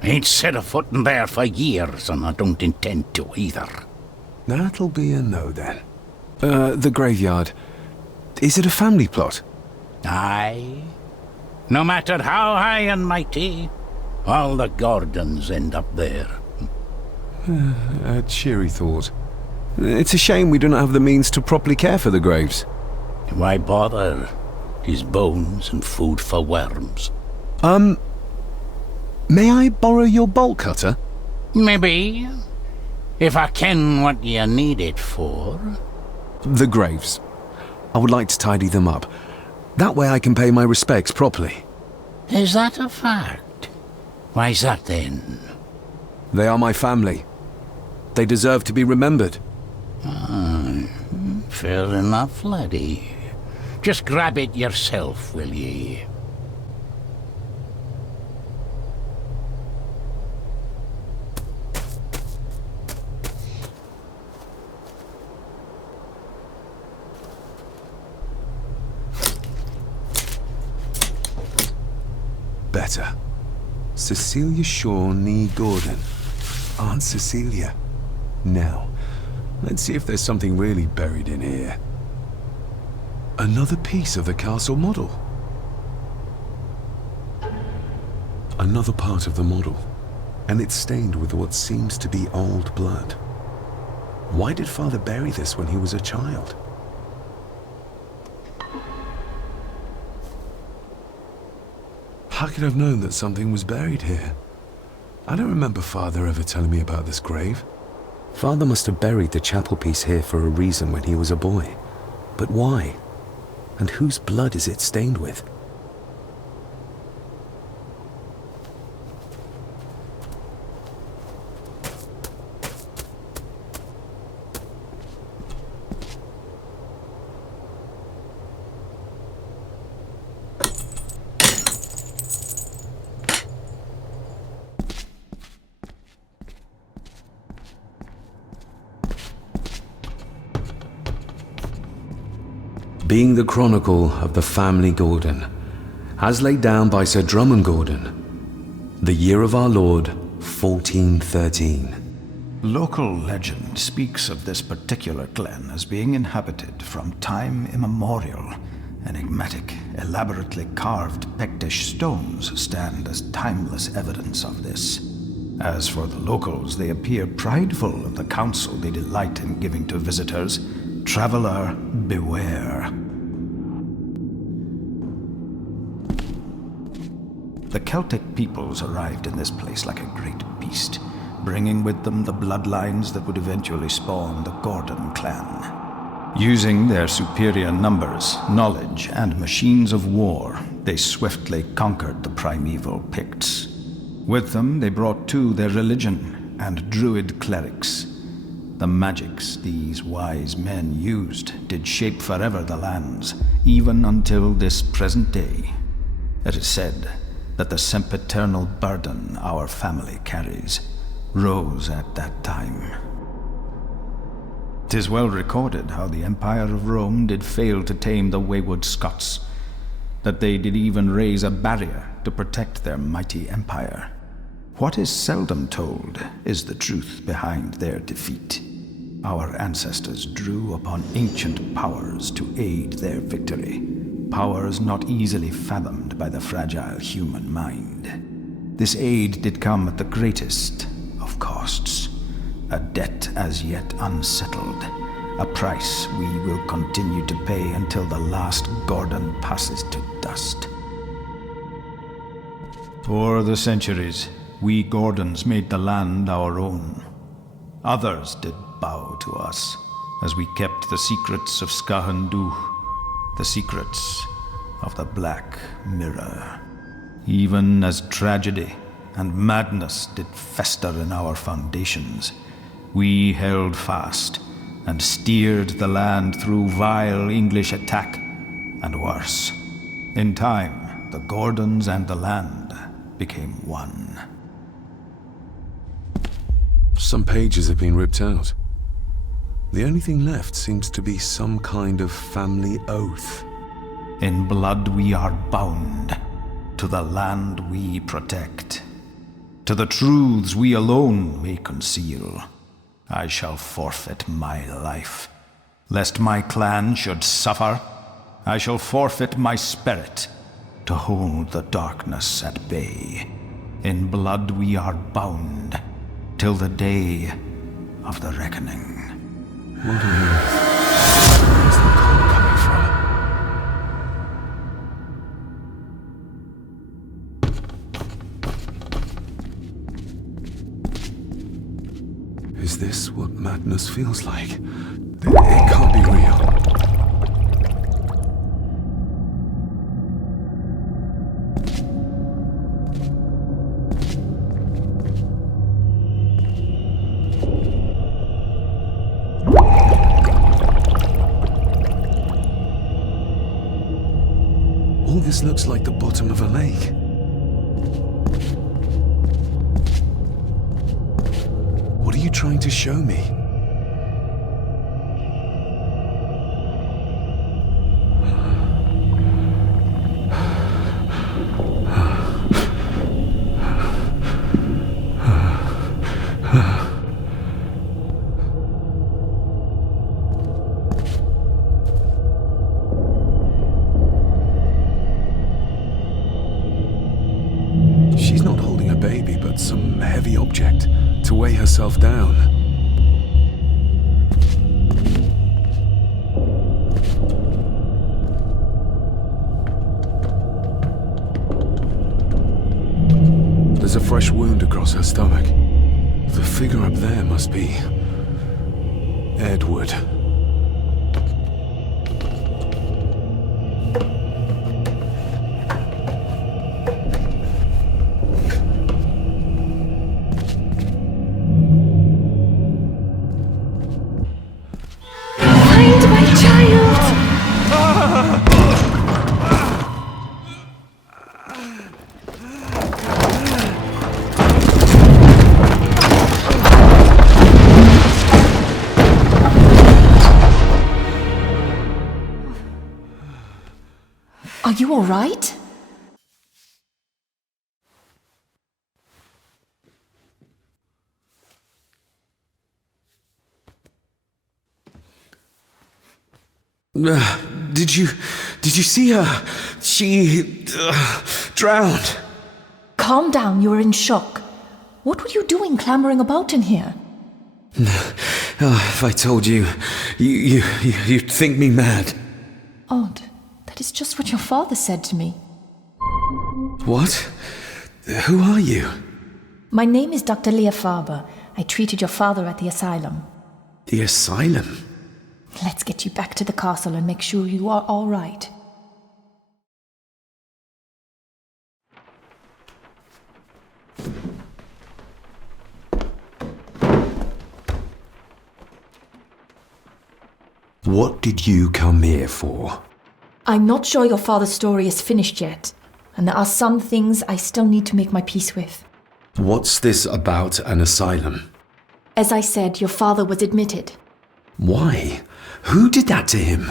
Ain't set a foot in there for years, and I don't intend to either. That'll be a no, then. The graveyard. Is it a family plot? Aye. No matter how high and mighty, all the Gordons end up there. A cheery thought. It's a shame we don't have the means to properly care for the graves. Why bother? His bones and food for worms. May I borrow your bolt cutter? Maybe. If I ken what you need it for. The graves. I would like to tidy them up. That way I can pay my respects properly. Is that a fact? Why's that then? They are my family. They deserve to be remembered. Fair enough, laddie. Just grab it yourself, will ye? Better. Cecilia Shaw Nee Gordon. Aunt Cecilia. Now, let's see if there's something really buried in here. Another piece of the castle model. Another part of the model. and it's stained with what seems to be old blood. Why did Father bury this when he was a child? How could I have known that something was buried here? I don't remember Father ever telling me about this grave. Father must have buried the chapel piece here for a reason when he was a boy. But why? And whose blood is it stained with? Being the chronicle of the family Gordon, as laid down by Sir Drummond Gordon, the year of our Lord, 1413. Local legend speaks of this particular glen as being inhabited from time immemorial. Enigmatic, elaborately carved Pictish stones stand as timeless evidence of this. As for the locals, they appear prideful of the counsel they delight in giving to visitors. Traveler, beware. The Celtic peoples arrived in this place like a great beast, bringing with them the bloodlines that would eventually spawn the Gordon clan. Using their superior numbers, knowledge, and machines of war, they swiftly conquered the primeval Picts. With them, they brought too their religion and druid clerics. The magics these wise men used did shape forever the lands, even until this present day. It is said that the sempiternal burden our family carries rose at that time. 'Tis well recorded how the Empire of Rome did fail to tame the wayward Scots, that they did even raise a barrier to protect their mighty empire. What is seldom told is the truth behind their defeat. Our ancestors drew upon ancient powers to aid their victory, powers not easily fathomed by the fragile human mind. This aid did come at the greatest of costs, a debt as yet unsettled, a price we will continue to pay until the last Gordon passes to dust. For the centuries, we Gordons made the land our own. Others did bow to us as we kept the secrets of Skahandu, the secrets of the Black Mirror. Even as tragedy and madness did fester in our foundations, we held fast and steered the land through vile English attack and worse. In time, the Gordons and the land became one. Some pages have been ripped out. The only thing left seems to be some kind of family oath. In blood we are bound to the land we protect, to the truths we alone may conceal. I shall forfeit my life, lest my clan should suffer. I shall forfeit my spirit to hold the darkness at bay. In blood we are bound till the day of the reckoning. What on earth? Where's the call coming from? Is this what madness feels like? It can't be real. All this looks like the bottom of a lake. What are you trying to show me? She's not holding a baby, but some some heavy object to weigh herself down. There's a fresh wound across her stomach. The figure up there must be Edward. Find my child! Are you all right? Did you see her? She drowned. Calm down, you're in shock. What were you doing clambering about in here? If I told you, you'd think me mad. Odd. That is just what your father said to me. What? Who are you? My name is Dr. Leah Farber. I treated your father at the asylum. The asylum? Let's get you back to the castle and make sure you are all right. What did you come here for? I'm not sure your father's story is finished yet, and there are some things I still need to make my peace with. What's this about an asylum? As I said, your father was admitted. Why? Who did that to him?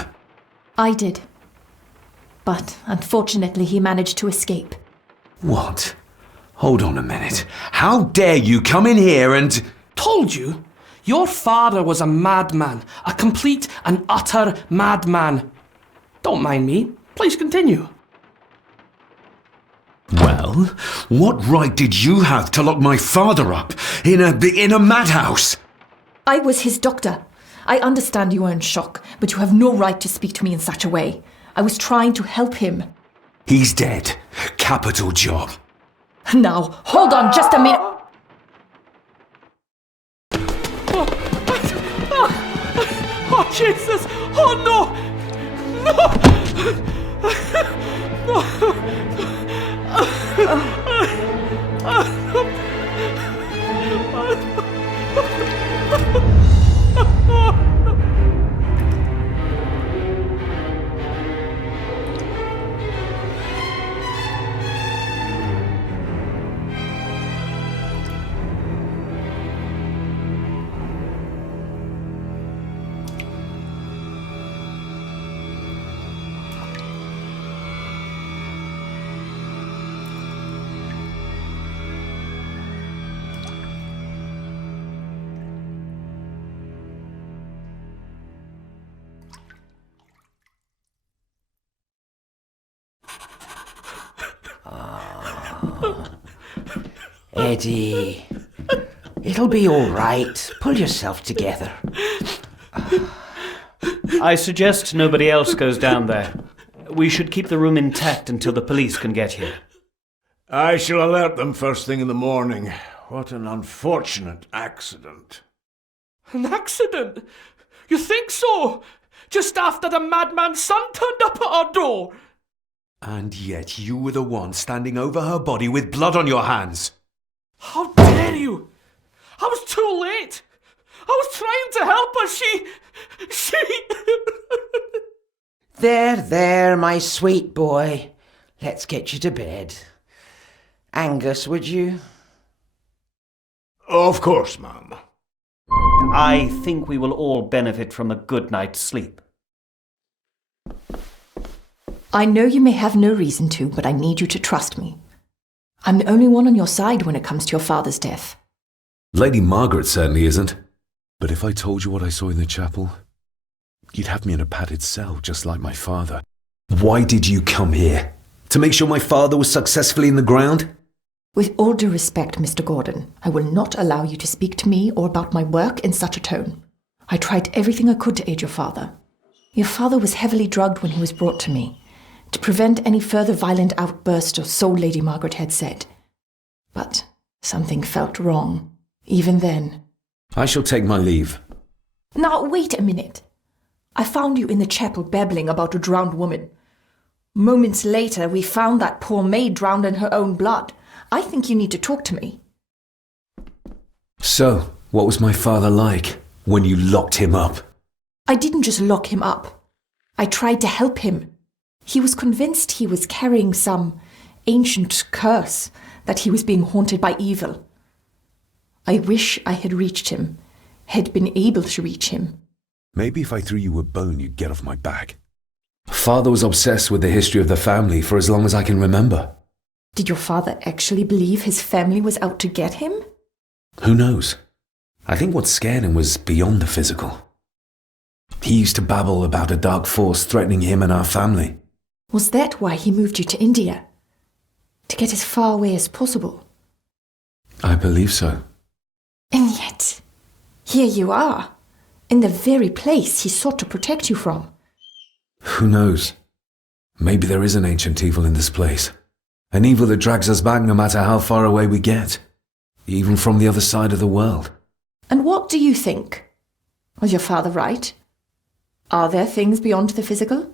I did. But unfortunately, he managed to escape. What? Hold on a minute. How dare you come in here and... Told you? Your father was a madman. A complete and utter madman. Don't mind me. Please continue. Well, what right did you have to lock my father up in a madhouse? I was his doctor. I understand you are in shock, but you have no right to speak to me in such a way. I was trying to help him. He's dead. Capital job. Now, hold on just a minute. Oh, Jesus! Oh, no! Eddie, it'll be all right. Pull yourself together. I suggest nobody else goes down there. We should keep the room intact until the police can get here. I shall alert them first thing in the morning. What an unfortunate accident. An accident? You think so? Just after the madman's son turned up at our door? And yet you were the one standing over her body with blood on your hands. How dare you! I was too late! I was trying to help her, she... There, my sweet boy. Let's get you to bed. Angus, would you? Of course, ma'am. I think we will all benefit from a good night's sleep. I know you may have no reason to, but I need you to trust me. I'm the only one on your side when it comes to your father's death. Lady Margaret certainly isn't. But if I told you what I saw in the chapel, you'd have me in a padded cell just like my father. Why did you come here? To make sure my father was successfully in the ground? With all due respect, Mr. Gordon, I will not allow you to speak to me or about my work in such a tone. I tried everything I could to aid your father. Your father was heavily drugged when he was brought to me, to prevent any further violent outburst, or so Lady Margaret had said. But something felt wrong, even then. I shall take my leave. Now, wait a minute. I found you in the chapel babbling about a drowned woman. Moments later, we found that poor maid drowned in her own blood. I think you need to talk to me. So, what was my father like when you locked him up? I didn't just lock him up. I tried to help him. He was convinced he was carrying some ancient curse, that he was being haunted by evil. I wish I had reached him, had been able to reach him. Maybe if I threw you a bone, you'd get off my back. Father was obsessed with the history of the family for as long as I can remember. Did your father actually believe his family was out to get him? Who knows? I think what scared him was beyond the physical. He used to babble about a dark force threatening him and our family. Was that why he moved you to India? To get as far away as possible? I believe so. And yet, here you are, in the very place he sought to protect you from. Who knows? Maybe there is an ancient evil in this place. An evil that drags us back no matter how far away we get. Even from the other side of the world. And what do you think? Was your father right? Are there things beyond the physical?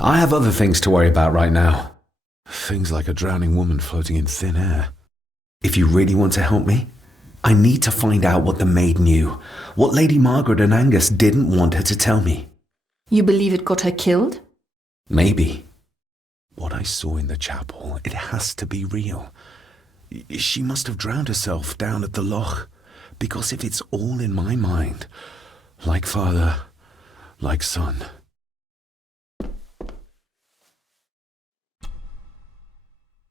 I have other things to worry about right now. Things like a drowning woman floating in thin air. If you really want to help me, I need to find out what the maid knew. What Lady Margaret and Angus didn't want her to tell me. You believe it got her killed? Maybe. What I saw in the chapel, it has to be real. She must have drowned herself down at the loch. Because if it's all in my mind, like father, like son.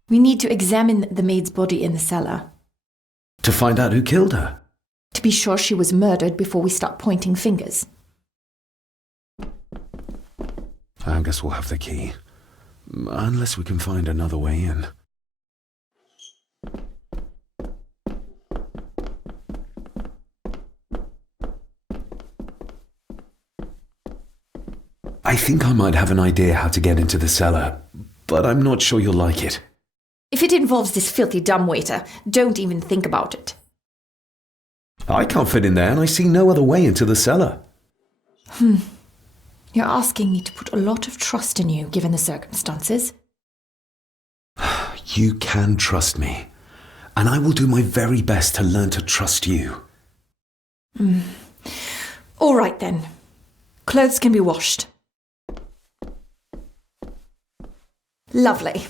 We need to examine the maid's body in the cellar. To find out who killed her? To be sure she was murdered before we start pointing fingers. Angus will have the key. Unless we can find another way in. I think I might have an idea how to get into the cellar, but I'm not sure you'll like it. If it involves this filthy dumbwaiter, don't even think about it. I can't fit in there, and I see no other way into the cellar. You're asking me to put a lot of trust in you, given the circumstances. You can trust me, and I will do my very best to learn to trust you. All right, then. Clothes can be washed. Lovely.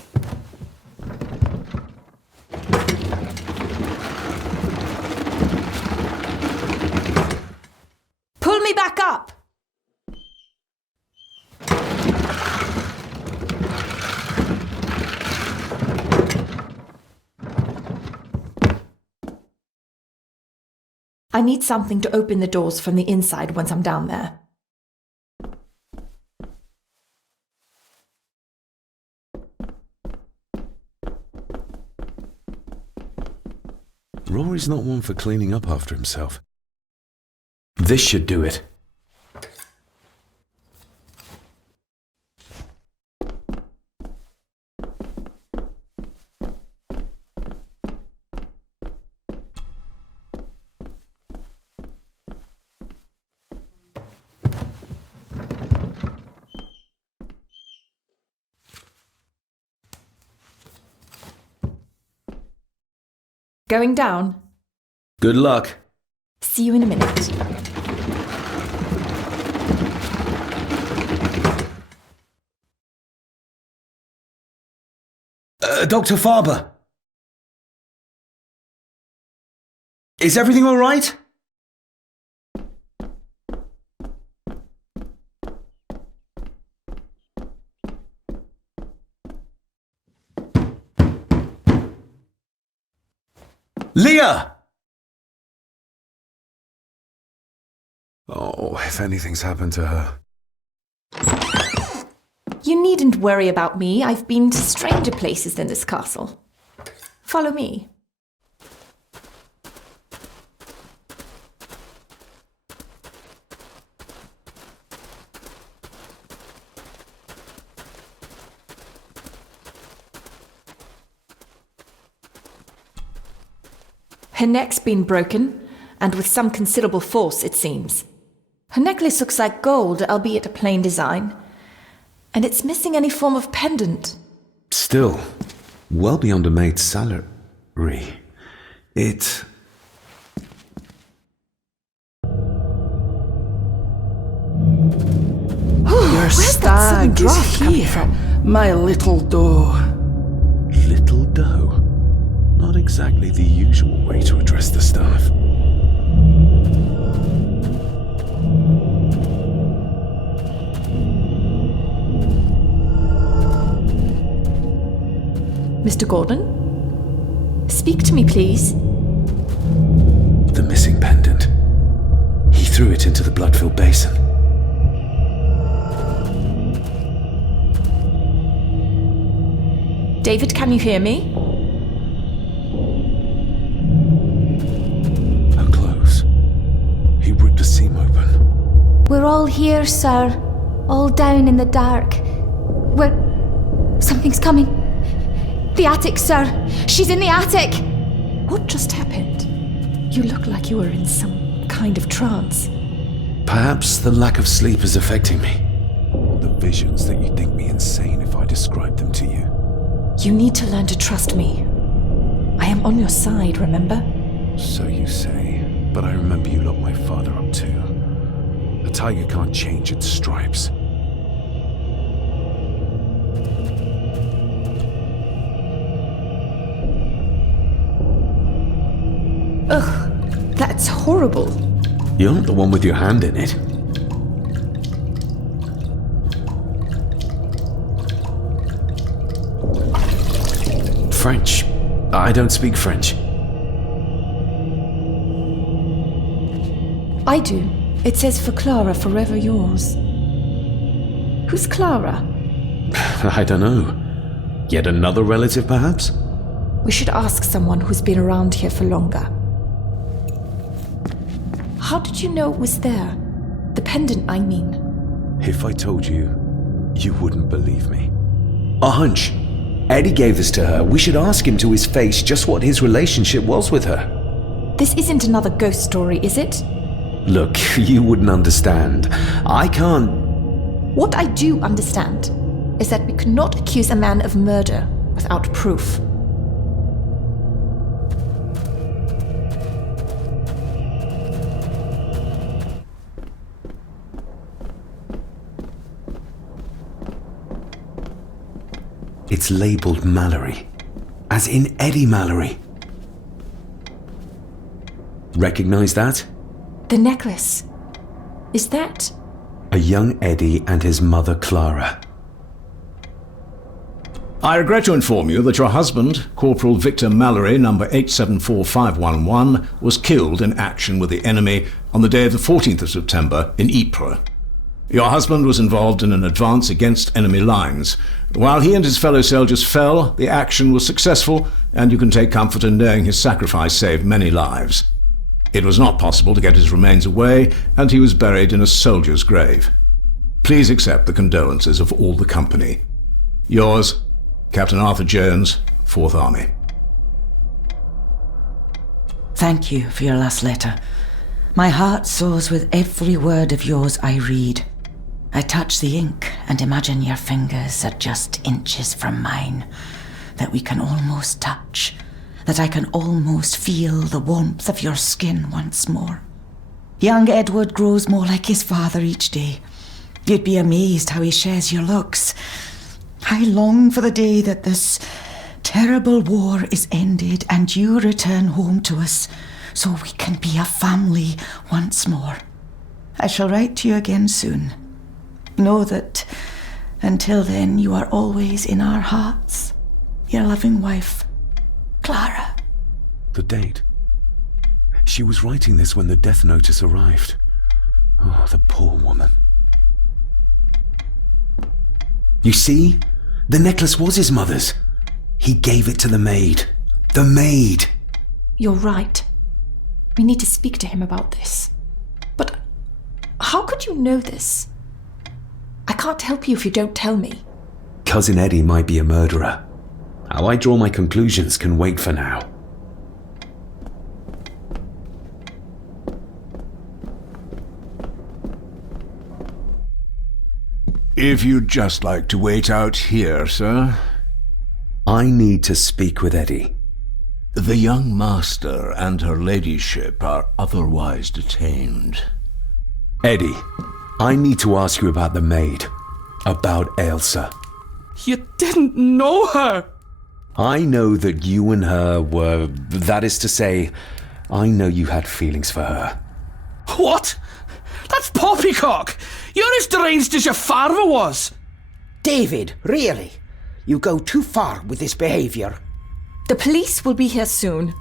Pull me back up! I need something to open the doors from the inside once I'm down there. Rory's not one for cleaning up after himself. This should do it. Going down? Good luck. See you in a minute. Dr. Farber. Is everything all right? Leah! Oh, if anything's happened to her. You needn't worry about me. I've been to stranger places than this castle. Follow me. Her neck's been broken, and with some considerable force, it seems. Her necklace looks like gold, albeit a plain design, and it's missing any form of pendant. Still, well beyond a maid's salary. It... Your stag is here, my little doe. Little doe? Not exactly the usual way to address the staff. Mr. Gordon? Speak to me, please. The missing pendant. He threw it into the blood-filled basin. David, can you hear me? Her clothes. He ripped a seam open. We're all here, sir. All down in the dark. Something's coming. The attic, sir. She's in the attic. What just happened? You look like you were in some kind of trance. Perhaps the lack of sleep is affecting me. The visions that you'd think me insane if I described them to you. You need to learn to trust me. I am on your side, remember? So you say, but I remember you locked my father up too. A tiger can't change its stripes. Ugh, that's horrible. You're not the one with your hand in it. French. I don't speak French. I do. It says for Clara, forever yours. Who's Clara? I don't know. Yet another relative, perhaps? We should ask someone who's been around here for longer. How did you know it was there? The pendant, I mean. If I told you, you wouldn't believe me. A hunch. Eddie gave this to her. We should ask him to his face just what his relationship was with her. This isn't another ghost story, is it? Look, you wouldn't understand. I can't... What I do understand is that we cannot accuse a man of murder without proof. It's labelled Mallory. As in Eddie Mallory. Recognize that? The necklace. Is that... A young Eddie and his mother Clara. I regret to inform you that your husband, Corporal Victor Mallory, number 874511, was killed in action with the enemy on the day of the 14th of September in Ypres. Your husband was involved in an advance against enemy lines. While he and his fellow soldiers fell, the action was successful, and you can take comfort in knowing his sacrifice saved many lives. It was not possible to get his remains away, and he was buried in a soldier's grave. Please accept the condolences of all the company. Yours, Captain Arthur Jones, 4th Army. Thank you for your last letter. My heart soars with every word of yours I read. I touch the ink and imagine your fingers are just inches from mine, that we can almost touch, that I can almost feel the warmth of your skin once more. Young Edward grows more like his father each day. You'd be amazed how he shares your looks. I long for the day that this terrible war is ended and you return home to us, so we can be a family once more. I shall write to you again soon. Know that until then you are always in our hearts. Your loving wife, Clara. The date. She was writing this when the death notice arrived. Oh, the poor woman. You see? The necklace was his mother's. He gave it to the maid. The maid. You're right. We need to speak to him about this. But how could you know this? I can't help you if you don't tell me. Cousin Eddie might be a murderer. How I draw my conclusions can wait for now. If you'd just like to wait out here, sir. I need to speak with Eddie. The young master and her ladyship are otherwise detained. Eddie, I need to ask you about the maid. About Ailsa. You didn't know her! I know that you and her were... That is to say, I know you had feelings for her. What? That's poppycock! You're as deranged as your father was! David, really? You go too far with this behaviour. The police will be here soon.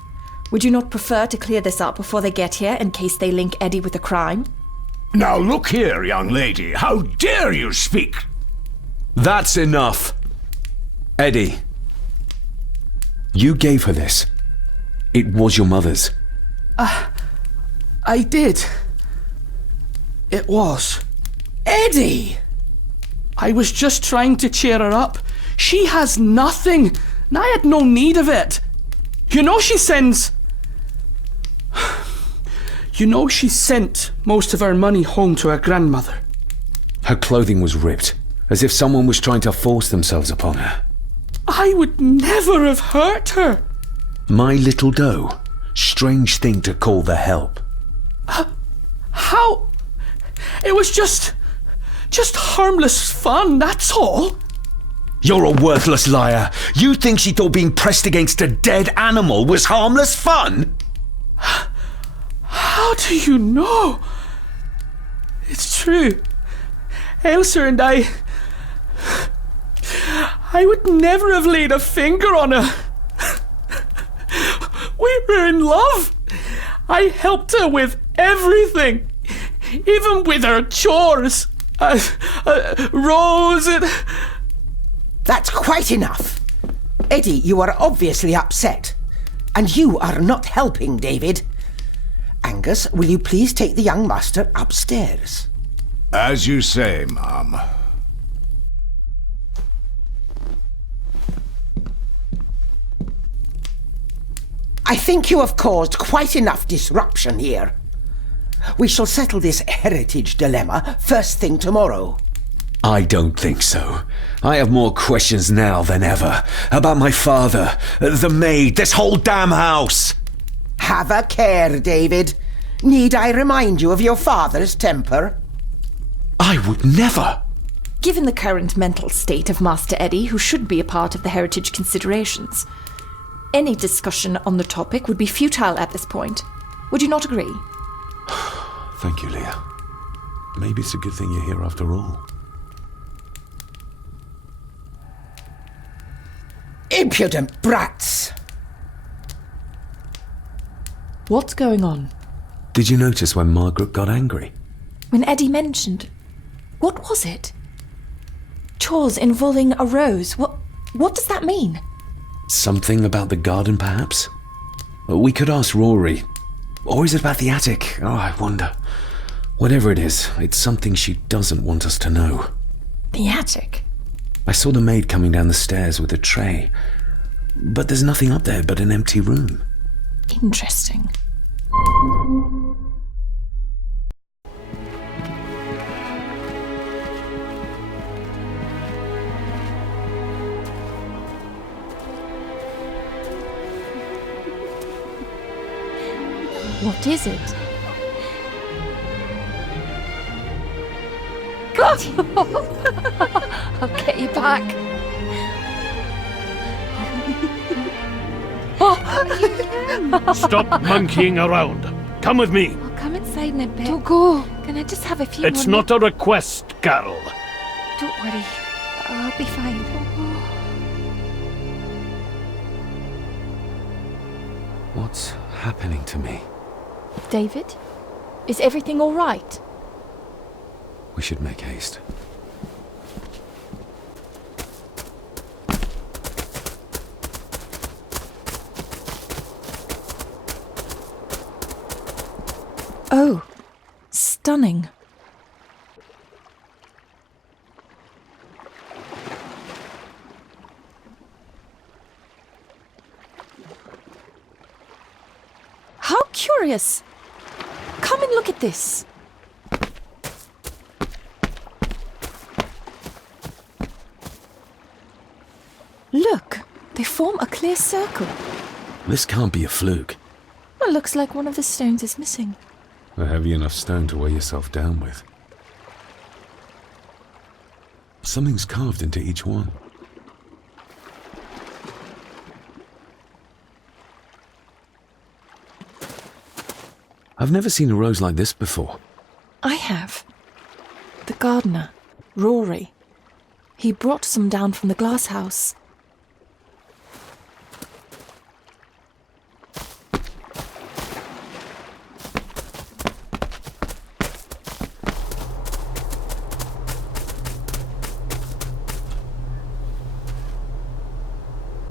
Would you not prefer to clear this up before they get here in case they link Eddie with the crime? Now look here, young lady. How dare you speak? That's enough. Eddie. You gave her this. It was your mother's. I did. It was. Eddie! I was just trying to cheer her up. She has nothing, and I had no need of it. You know she sends most of her money home to her grandmother. Her clothing was ripped, as if someone was trying to force themselves upon her. I would never have hurt her. My little doe. Strange thing to call the help. How? It was just harmless fun, that's all. You're a worthless liar. You think she thought being pressed against a dead animal was harmless fun? How do you know? It's true. Ailsa and I would never have laid a finger on her. We were in love. I helped her with everything, even with her chores. Rose and... That's quite enough. Eddie, you are obviously upset. And you are not helping, David. Angus, will you please take the young master upstairs? As you say, ma'am. I think you have caused quite enough disruption here. We shall settle this heritage dilemma first thing tomorrow. I don't think so. I have more questions now than ever. About my father, the maid, this whole damn house. Have a care, David. Need I remind you of your father's temper? I would never. Given the current mental state of Master Eddie, who should be a part of the heritage considerations, any discussion on the topic would be futile at this point. Would you not agree? Thank you, Leah. Maybe it's a good thing you're here after all. Impudent brats! What's going on? Did you notice when Margaret got angry? When Eddie mentioned... What was it? Chores involving a rose. What does that mean? Something about the garden, perhaps? We could ask Rory. Or is it about the attic? Oh, I wonder. Whatever it is, it's something she doesn't want us to know. The attic? I saw the maid coming down the stairs with a tray. But there's nothing up there but an empty room. Interesting. What is it? I'll get you back. Stop monkeying around. Come with me. I'll come inside in a bit. Don't go. Can I just have a few It's more not a request, Carol. Don't worry. I'll be fine. What's happening to me? David? Is everything all right? We should make haste. Oh, stunning. How curious! Come and look at this. Look, they form a clear circle. This can't be a fluke. Well, looks like one of the stones is missing. A heavy enough stone to weigh yourself down with. Something's carved into each one. I've never seen a rose like this before. I have. The gardener, Rory. He brought some down from the glass house.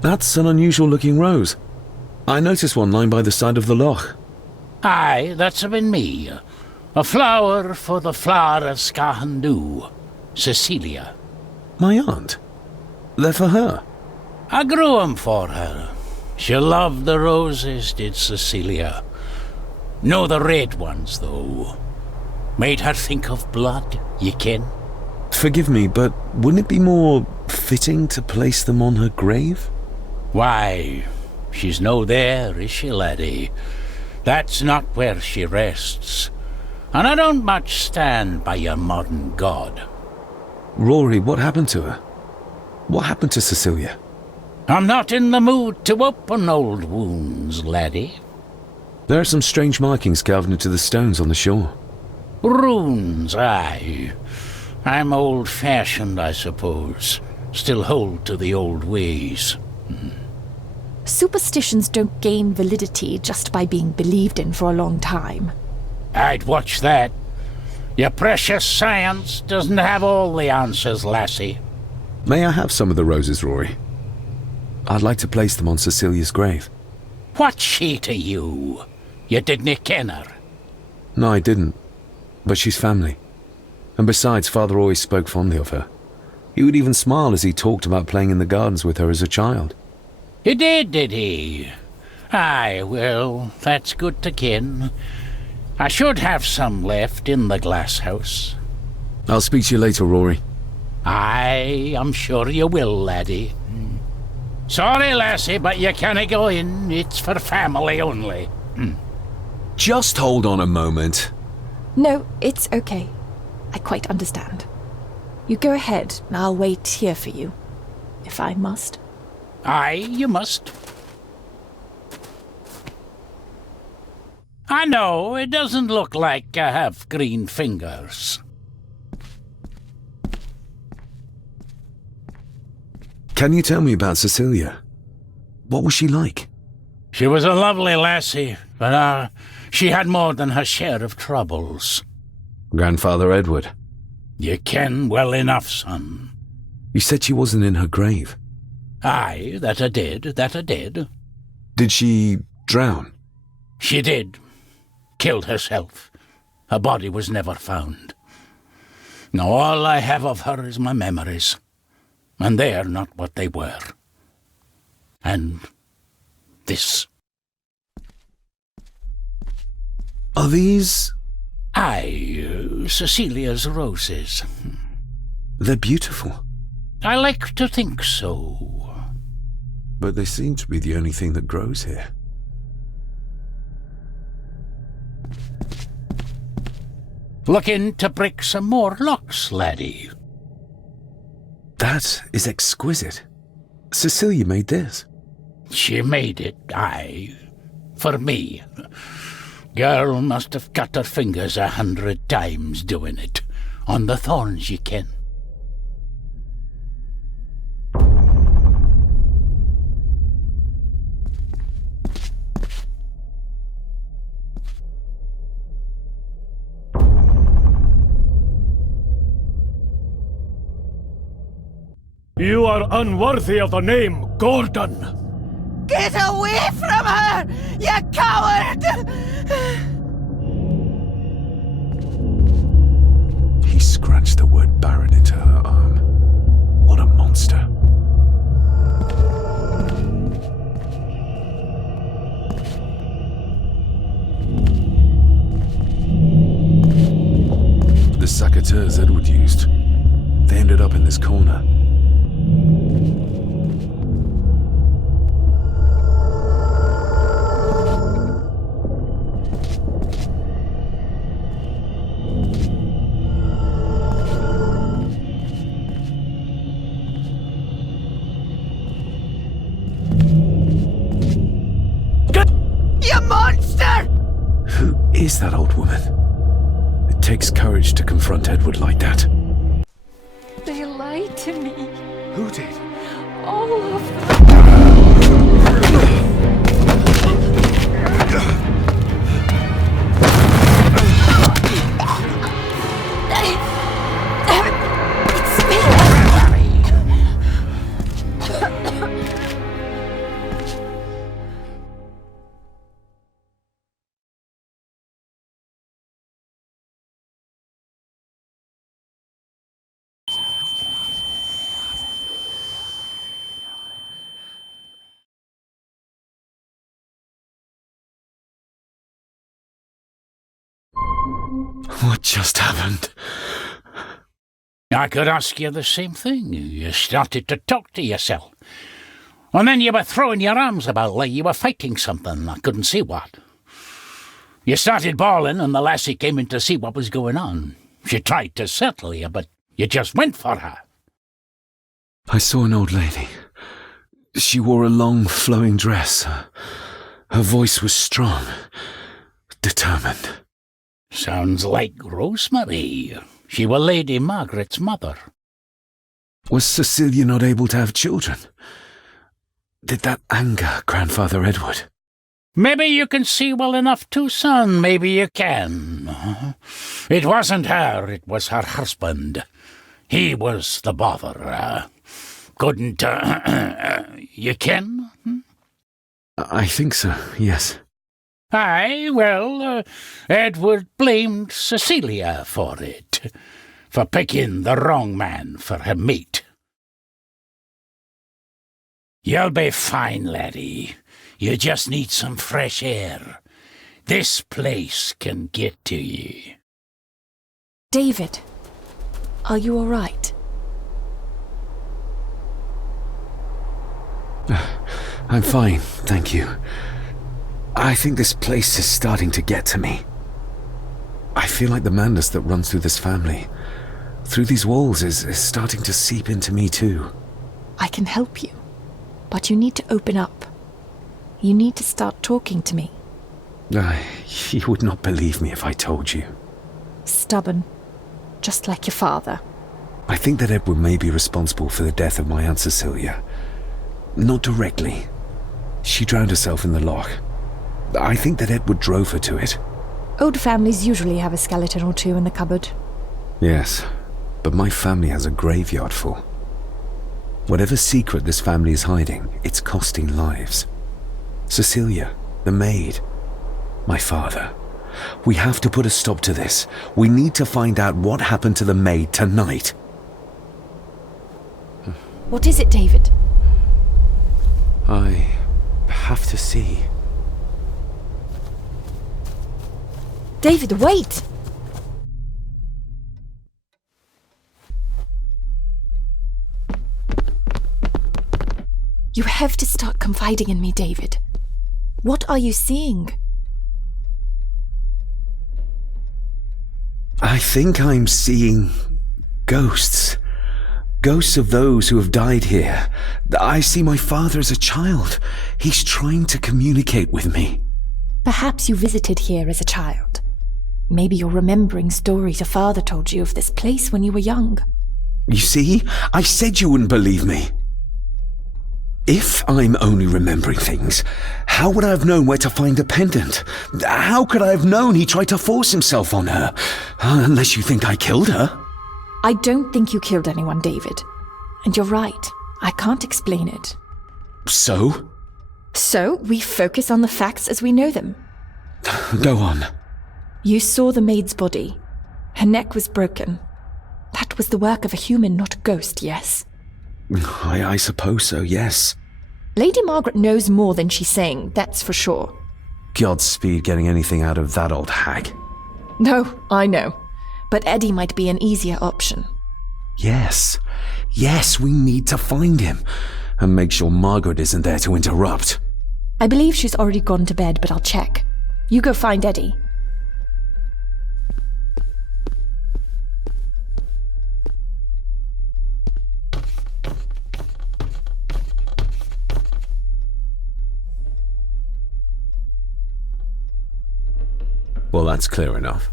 That's an unusual looking rose. I noticed one lying by the side of the loch. Aye, that's been me. A flower for the flower of Scahandoo, Cecilia. My aunt? They're for her? I grew 'em for her. She loved the roses, did Cecilia. No the red ones, though. Made her think of blood, ye ken. Forgive me, but wouldn't it be more fitting to place them on her grave? Why, she's no there, is she, laddie? That's not where she rests. And I don't much stand by your modern god. Rory, what happened to her? What happened to Cecilia? I'm not in the mood to open old wounds, laddie. There are some strange markings carved into the stones on the shore. Runes, aye. I'm old-fashioned, I suppose. Still hold to the old ways. Superstitions don't gain validity just by being believed in for a long time. I'd watch that. Your precious science doesn't have all the answers, lassie. May I have some of the roses, Rory? I'd like to place them on Cecilia's grave. What's she to you? You didn't ken her? No, I didn't. But she's family. And besides, Father always spoke fondly of her. He would even smile as he talked about playing in the gardens with her as a child. He did he? Aye, well, that's good to ken. I should have some left in the glass house. I'll speak to you later, Rory. Aye, I'm sure you will, laddie. Sorry, lassie, but you can't go in. It's for family only. Just hold on a moment. No, it's okay. I quite understand. You go ahead, and I'll wait here for you, if I must. Aye, you must. I know, it doesn't look like I have green fingers. Can you tell me about Cecilia? What was she like? She was a lovely lassie, but she had more than her share of troubles. Grandfather Edward? You ken well enough, son. You said she wasn't in her grave. Aye, that I did. Did she drown? She did. Killed herself. Her body was never found. Now all I have of her is my memories. And they're not what they were. And this. Are these? Aye, Cecilia's roses. They're beautiful. I like to think so. But they seem to be the only thing that grows here. Looking to break some more locks, laddie. That is exquisite. Cecilia made this. She made it, aye. For me. Girl must have cut her fingers 100 times doing it. On the thorns, ye ken. You are unworthy of the name Gordon. Get away from her, you coward! saboteurs Edward used. They ended up in this corner. You monster! Who is that old woman? It takes courage to confront Edward like that. They lied to me. Who did? All of them. It's me. What just happened? I could ask you the same thing. You started to talk to yourself. And then you were throwing your arms about like you were fighting something. I couldn't see what. You started bawling and the lassie came in to see what was going on. She tried to settle you, but you just went for her. I saw an old lady. She wore a long, flowing dress. Her voice was strong, determined. Sounds like Rosemary. She was Lady Margaret's mother. Was Cecilia not able to have children? Did that anger Grandfather Edward? Maybe you can see well enough too, son. Maybe you can. It wasn't her, it was her husband. He was the bother. Couldn't, you ken? I think so, yes. Aye, well, Edward blamed Cecilia for it, for picking the wrong man for her mate. You'll be fine, laddie. You just need some fresh air. This place can get to you. David, are you all right? I'm fine, thank you. I think this place is starting to get to me. I feel like the madness that runs through this family, through these walls, is starting to seep into me too. I can help you, but you need to open up. You need to start talking to me. You would not believe me if I told you. Stubborn, just like your father. I think that Edward may be responsible for the death of my Aunt Cecilia. Not directly. She drowned herself in the loch. I think that Edward drove her to it. Old families usually have a skeleton or two in the cupboard. Yes, but my family has a graveyard full. Whatever secret this family is hiding, it's costing lives. Cecilia, the maid, my father. We have to put a stop to this. We need to find out what happened to the maid tonight. What is it, David? I have to see. David, wait! You have to start confiding in me, David. What are you seeing? I think I'm seeing ghosts. Ghosts of those who have died here. I see my father as a child. He's trying to communicate with me. Perhaps you visited here as a child. Maybe you're remembering stories your father told you of this place when you were young. You see? I said you wouldn't believe me. If I'm only remembering things, how would I have known where to find a pendant? How could I have known he tried to force himself on her? Unless you think I killed her. I don't think you killed anyone, David. And you're right. I can't explain it. So? So, we focus on the facts as we know them. Go on. You saw the maid's body. Her neck was broken. That was the work of a human, not a ghost, yes? I suppose so, yes. Lady Margaret knows more than she's saying, that's for sure. Godspeed getting anything out of that old hag. No, I know. But Eddie might be an easier option. Yes. Yes, we need to find him. And make sure Margaret isn't there to interrupt. I believe she's already gone to bed, but I'll check. You go find Eddie. Well, that's clear enough.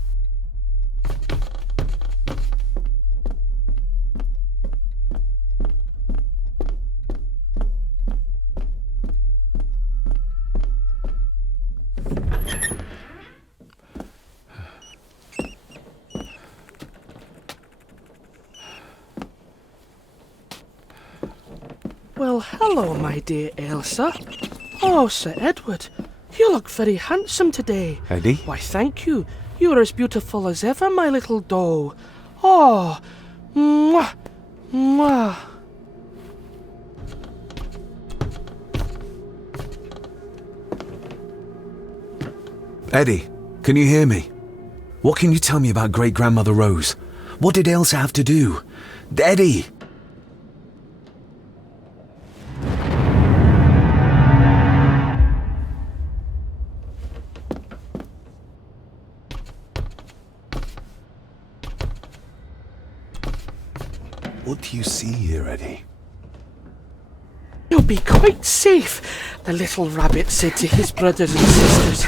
Well, hello, my dear Elsa. Oh, Sir Edward, you look very handsome today. Eddie? Why, thank you. You're as beautiful as ever, my little doll. Oh, mwah, mwah. Eddie, can you hear me? What can you tell me about great-grandmother Rose? What did Elsa have to do? Eddie! What do you see here, Eddie? You'll be quite safe, the little rabbit said to his brothers and sisters.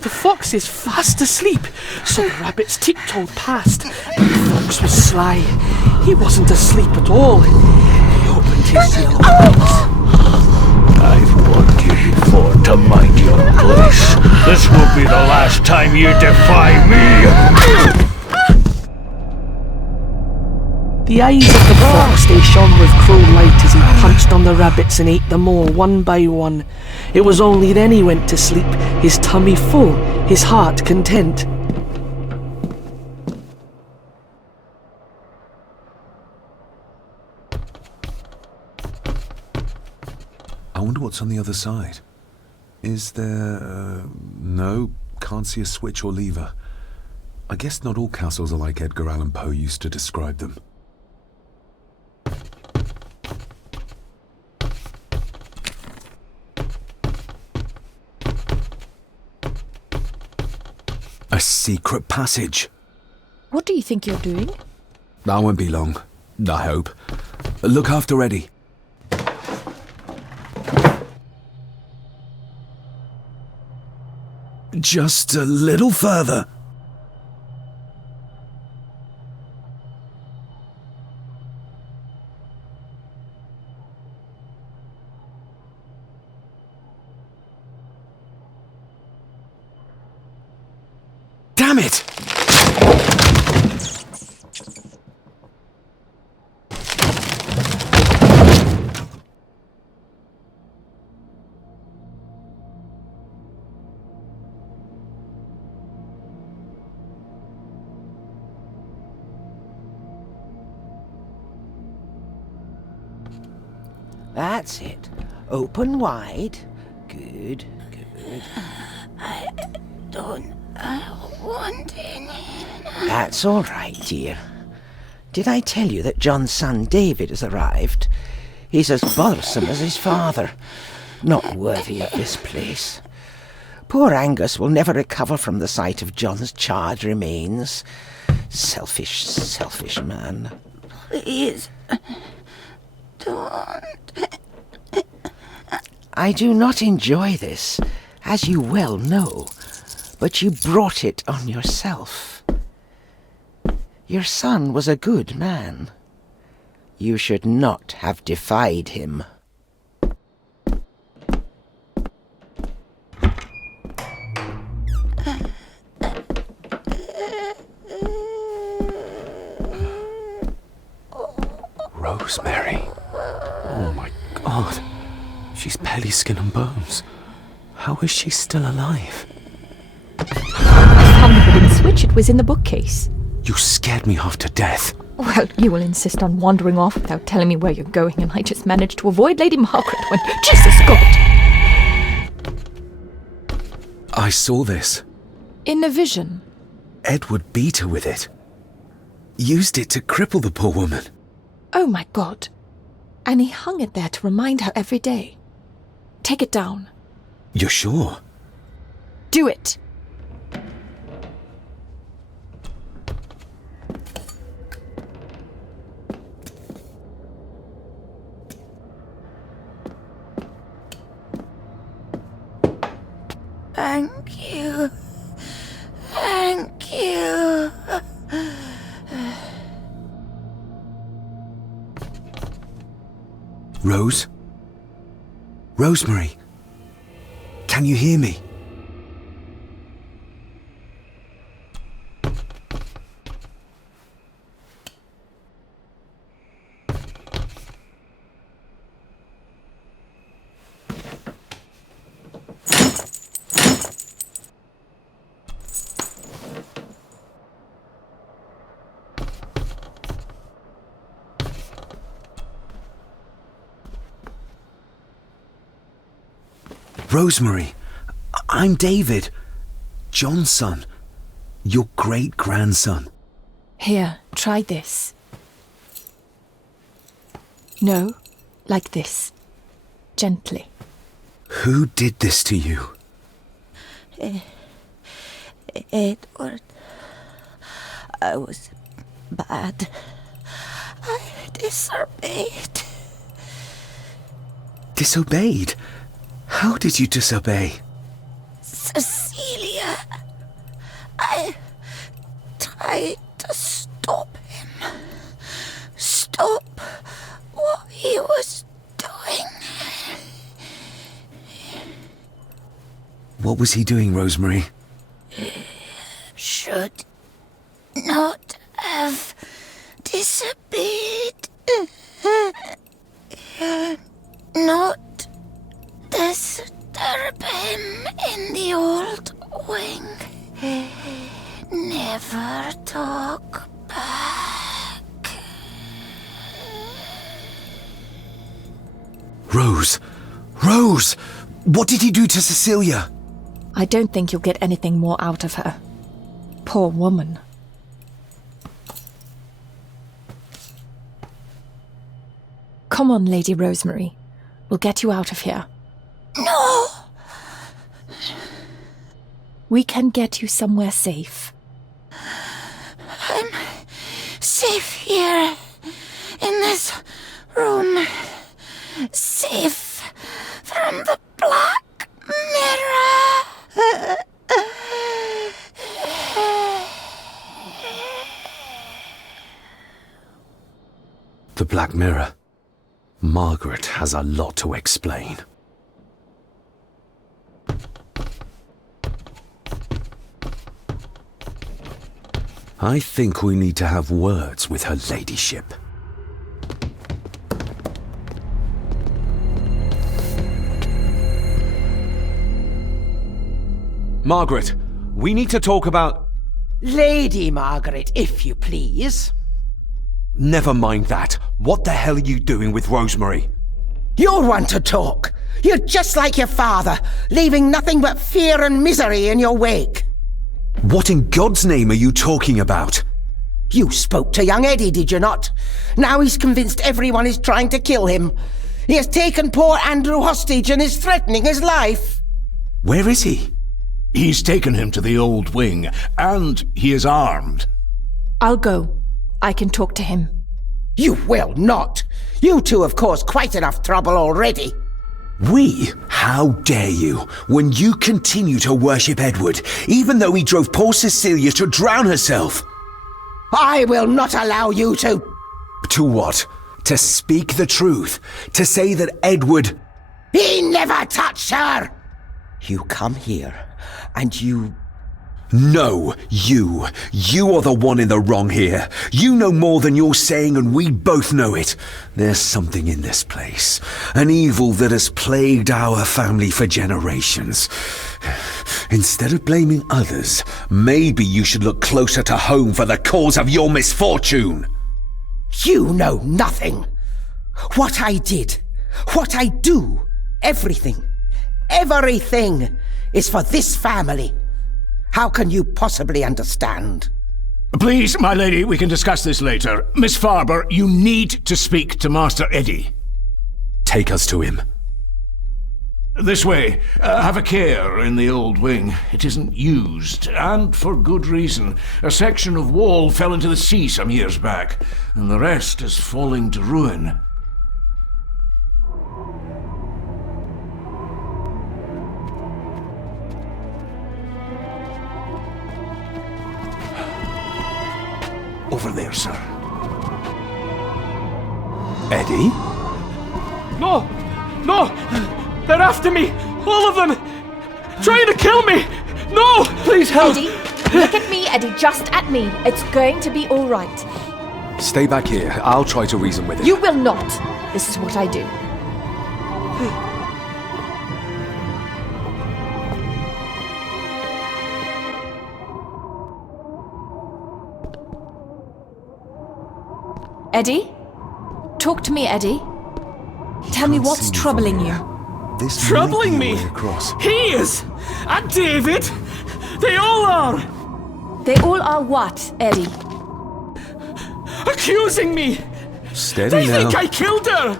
The fox is fast asleep, so the rabbits tiptoed past, but the fox was sly. He wasn't asleep at all. He opened his yellow eyes. I've warned you before to mind your place. This will be the last time you defy me! The eyes of the fox, they shone with cruel light as he punched on the rabbits and ate them all one by one. It was only then he went to sleep, his tummy full, his heart content. I wonder what's on the other side. Is there... no, can't see a switch or lever. I guess not all castles are like Edgar Allan Poe used to describe them. A secret passage. What do you think you're doing? That won't be long, I hope. Look after Eddie. Just a little further. Damn it! That's it. Open wide. Good, good. I don't want any. That's all right, dear. Did I tell you that John's son David has arrived? He's as bothersome as his father. Not worthy of this place. Poor Angus will never recover from the sight of John's charred remains. Selfish, selfish man. Please, don't. I do not enjoy this, as you well know, but you brought it on yourself. Your son was a good man. You should not have defied him. Rosemary. Oh my God. She's barely skin and bones. How is she still alive? I found the hidden switch. It was in the bookcase. You scared me half to death. Well, you will insist on wandering off without telling me where you're going, and I just managed to avoid Lady Margaret when... Jesus God! I saw this. In a vision. Edward beat her with it. used it to cripple the poor woman. Oh my god. And he hung it there to remind her every day. Take it down. You're sure? Do it. Thank you. Thank you. Rose? Rosemary? Can you hear me? Rosemary, I'm David, John's son, your great-grandson. Here, try this. No, like this. Gently. Who did this to you? Edward. I was bad. I disobeyed. Disobeyed? How did you disobey? Cecilia. I tried to stop him. Stop what he was doing. What was he doing, Rosemary? Should not have disobeyed. Not disturb him in the old wing. Never talk back. Rose! Rose! What did he do to Cecilia? I don't think you'll get anything more out of her. Poor woman. Come on, Lady Rosemary. We'll get you out of here. No! We can get you somewhere safe. I'm safe here, in this room. Safe from the Black Mirror. The Black Mirror. Margaret has a lot to explain. I think we need to have words with her ladyship. Margaret, we need to talk about... Lady Margaret, if you please. Never mind that. What the hell are you doing with Rosemary? You're one to talk. You're just like your father, leaving nothing but fear and misery in your wake. What in God's name are you talking about? You spoke to young Eddie, did you not? Now he's convinced everyone is trying to kill him. He has taken poor Andrew hostage and is threatening his life. Where is he? He's taken him to the old wing, and he is armed. I'll go. I can talk to him. You will not. You two have caused quite enough trouble already. We? How dare you, when you continue to worship Edward, even though he drove poor Cecilia to drown herself? I will not allow you to... To what? To speak the truth? To say that Edward... He never touched her! You come here, and you... No, you. You are the one in the wrong here. You know more than you're saying, and we both know it. There's something in this place. An evil that has plagued our family for generations. Instead of blaming others, maybe you should look closer to home for the cause of your misfortune. You know nothing. What I did, what I do, everything is for this family. How can you possibly understand? Please, my lady, we can discuss this later. Miss Farber, you need to speak to Master Eddie. Take us to him. This way. Have a care in the old wing. It isn't used, and for good reason. A section of wall fell into the sea some years back, and the rest is falling to ruin. Over there, sir. Eddie? No! No! They're after me! All of them! Trying to kill me! No! Please help! Eddie, look at me, Eddie, just at me. It's going to be all right. Stay back here. I'll try to reason with him. You will not. This is what I do. Eddie? Talk to me, Eddie. Tell me what's troubling you. This Troubling me? Across. He is! And David! They all are! They all are what, Eddie? Accusing me! Steady They now. think I killed her!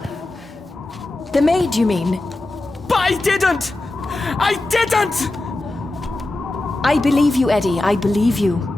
The maid, you mean? But I didn't! I didn't! I believe you, Eddie. I believe you.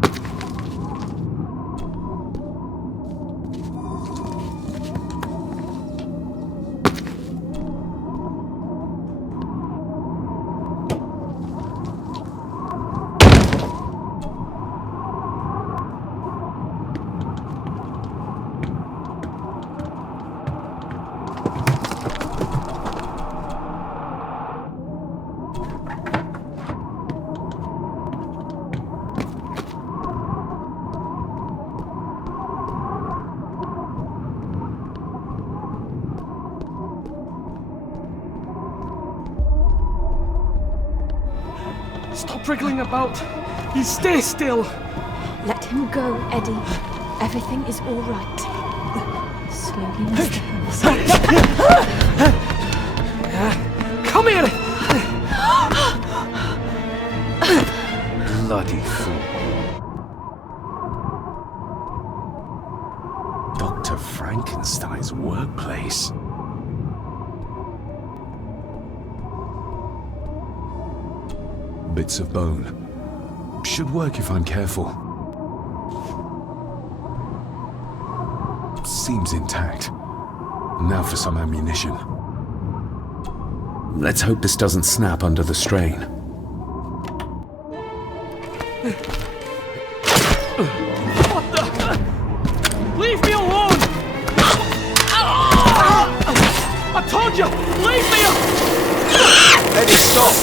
Stop wriggling about. You stay still. Let him go, Eddie. Everything is all right. Slowly, Mr. Come here! Bloody fool. Dr. Frankenstein's workplace. Bits of bone. Should work if I'm careful. Seems intact. Now for some ammunition. Let's hope this doesn't snap under the strain. What the? Leave me alone! I told you! Leave me alone! Eddie, stop!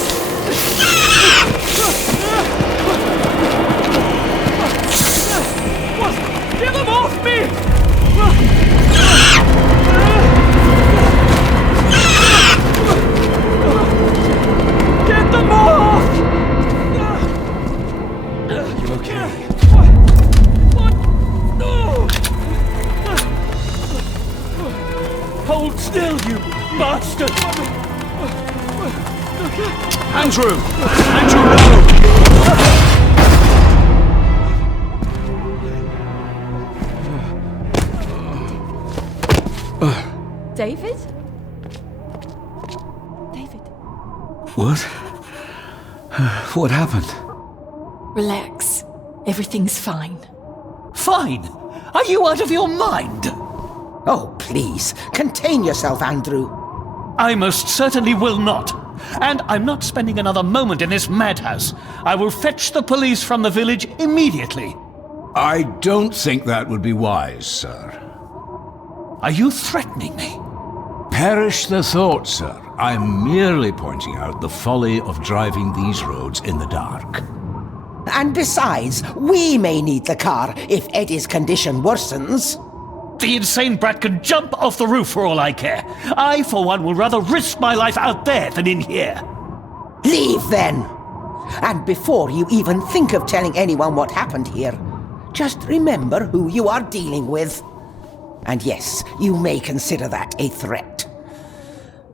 What? Get them off me! Get them off! You okay? What? No! Hold still, you bastard! Andrew! Andrew, no! David? David? What? What happened? Relax. Everything's fine. Fine? Are you out of your mind? Oh, please, contain yourself, Andrew. I most certainly will not. And I'm not spending another moment in this madhouse. I will fetch the police from the village immediately. I don't think that would be wise, sir. Are you threatening me? Perish the thought, sir. I'm merely pointing out the folly of driving these roads in the dark. And besides, we may need the car if Eddie's condition worsens. The insane brat can jump off the roof for all I care. I, for one, will rather risk my life out there than in here. Leave, then. And before you even think of telling anyone what happened here, just remember who you are dealing with. And yes, you may consider that a threat.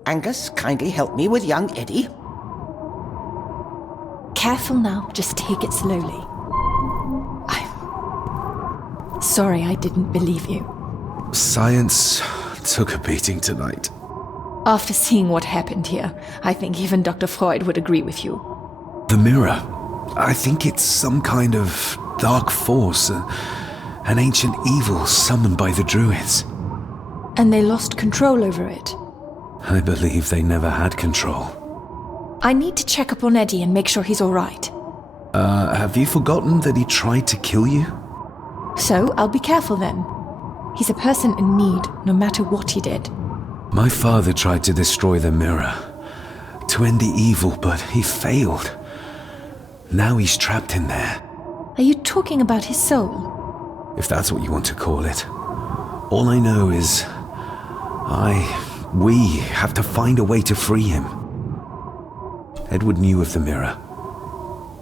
Angus, kindly help me with young Eddie. Careful now, just take it slowly. Sorry I didn't believe you. Science took a beating tonight. After seeing what happened here, I think even Dr. Freud would agree with you. The mirror. I think it's some kind of dark force, an ancient evil summoned by the druids. And they lost control over it. I believe they never had control. I need to check up on Eddie and make sure he's alright. Have you forgotten that he tried to kill you? So, I'll be careful then. He's a person in need, no matter what he did. My father tried to destroy the mirror, to end the evil, but he failed. Now he's trapped in there. Are you talking about his soul? If that's what you want to call it. All I know is... we have to find a way to free him. Edward knew of the mirror.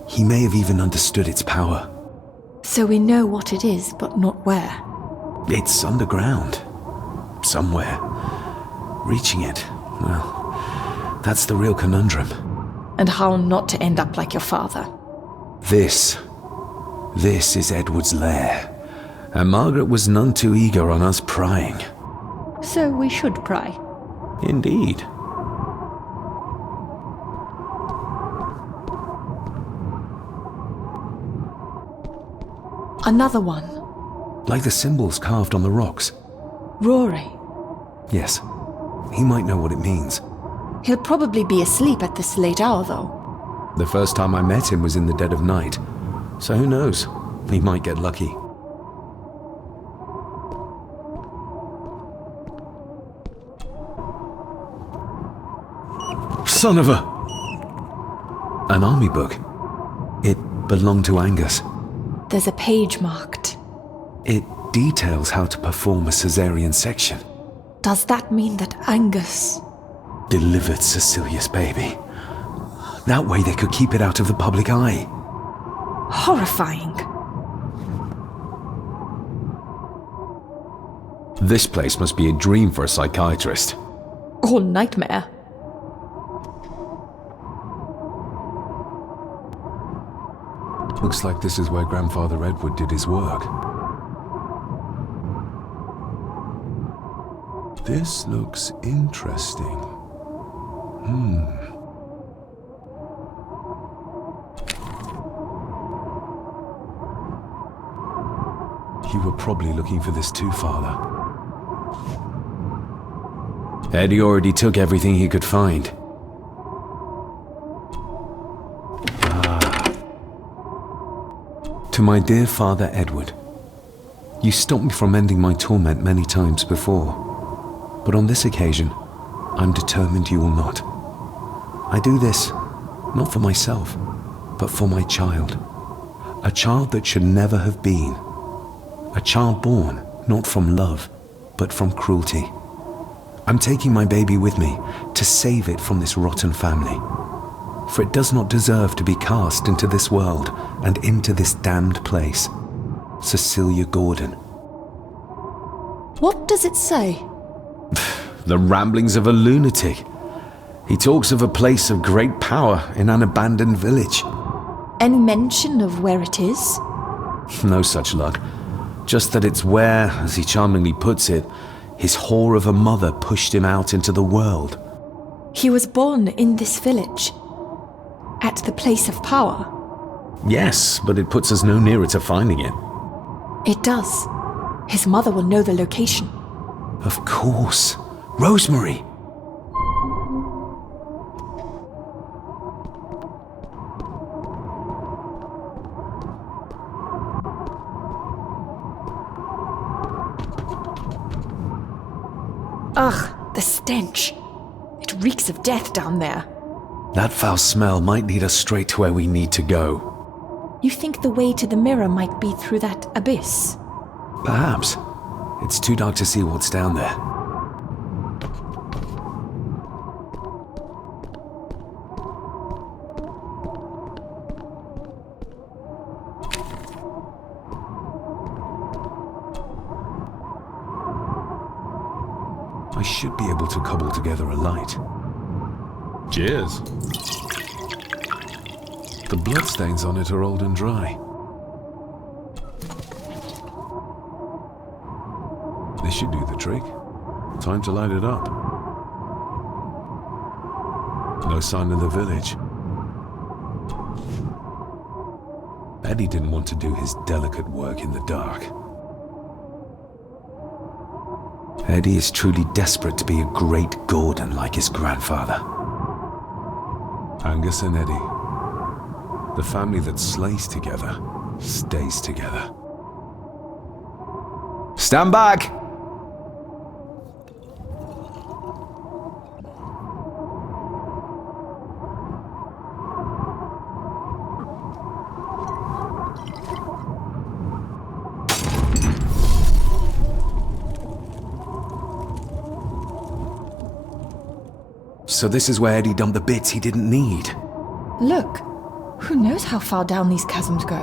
He may have even understood its power. So we know what it is, but not where. It's underground. Somewhere. Reaching it, well, that's the real conundrum. And how not to end up like your father. This is Edward's lair. And Margaret was none too eager on us prying. So we should pry. Indeed. Another one. Like the symbols carved on the rocks. Rory. Yes. He might know what it means. He'll probably be asleep at this late hour, though. The first time I met him was in the dead of night. So who knows? He might get lucky. Son of a... An army book. It belonged to Angus. There's a page marked. It details how to perform a cesarean section. Does that mean that Angus... delivered Cecilia's baby? That way they could keep it out of the public eye. Horrifying. This place must be a dream for a psychiatrist. Or nightmare. Looks like this is where Grandfather Edward did his work. This looks interesting. You were probably looking for this too, Father. Eddie already took everything he could find. To my dear Father Edward, you stopped me from ending my torment many times before, but on this occasion, I'm determined you will not. I do this, not for myself, but for my child. A child that should never have been. A child born, not from love, but from cruelty. I'm taking my baby with me to save it from this rotten family. For it does not deserve to be cast into this world and into this damned place. Cecilia Gordon. What does it say? The ramblings of a lunatic. He talks of a place of great power in an abandoned village. Any mention of where it is? No such luck. Just that it's where, as he charmingly puts it, his whore of a mother pushed him out into the world. He was born in this village. At the place of power. Yes, but it puts us no nearer to finding it. It does. His mother will know the location. Of course. Rosemary! Ugh, the stench. It reeks of death down there. That foul smell might lead us straight to where we need to go. You think the way to the mirror might be through that abyss? Perhaps. It's too dark to see what's down there. I should be able to cobble together a light. Cheers. The bloodstains on it are old and dry. should do the trick. Time to light it up. No sign of the village. Eddie didn't want to do his delicate work in the dark. Eddie is truly desperate to be a great Gordon like his grandfather. Angus and Eddie. The family that slays together, stays together. Stand back! So this is where Eddie dumped the bits he didn't need. Look, who knows how far down these chasms go?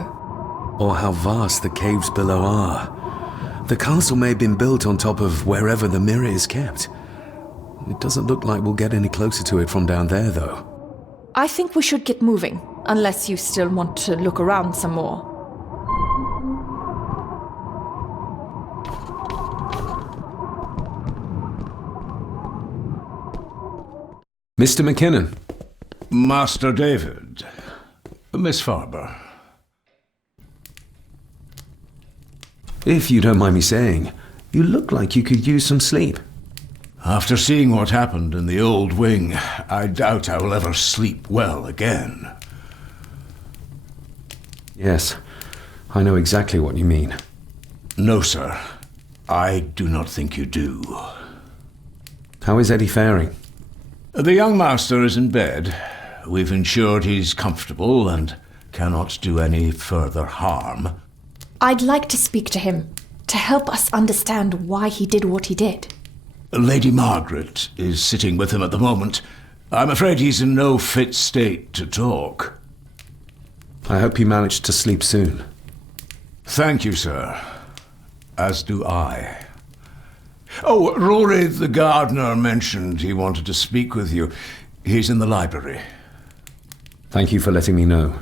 Or how vast the caves below are. The castle may have been built on top of wherever the mirror is kept. It doesn't look like we'll get any closer to it from down there, though. I think we should get moving, unless you still want to look around some more. Mr. McKinnon. Master David. Miss Farber. If you don't mind me saying, you look like you could use some sleep. After seeing what happened in the old wing, I doubt I will ever sleep well again. Yes, I know exactly what you mean. No, sir. I do not think you do. How is Eddie faring? The young master is in bed. We've ensured he's comfortable and cannot do any further harm. I'd like to speak to him, to help us understand why he did what he did. Lady Margaret is sitting with him at the moment. I'm afraid he's in no fit state to talk. I hope you manage to sleep soon. Thank you, sir. As do I. Oh, Rory the gardener mentioned he wanted to speak with you. He's in the library. Thank you for letting me know.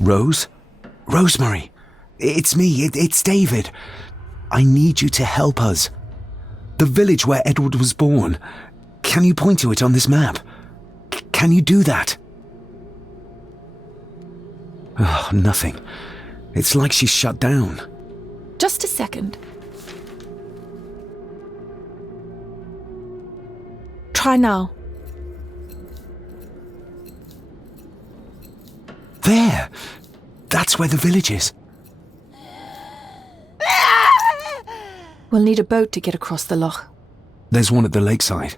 Rose? Rosemary! It's me, it's David. I need you to help us. The village where Edward was born. Can you point to it on this map? Can you do that? Oh, nothing. It's like she's shut down. Just a second. Try now. There! That's where the village is. We'll need a boat to get across the loch. There's one at the lakeside.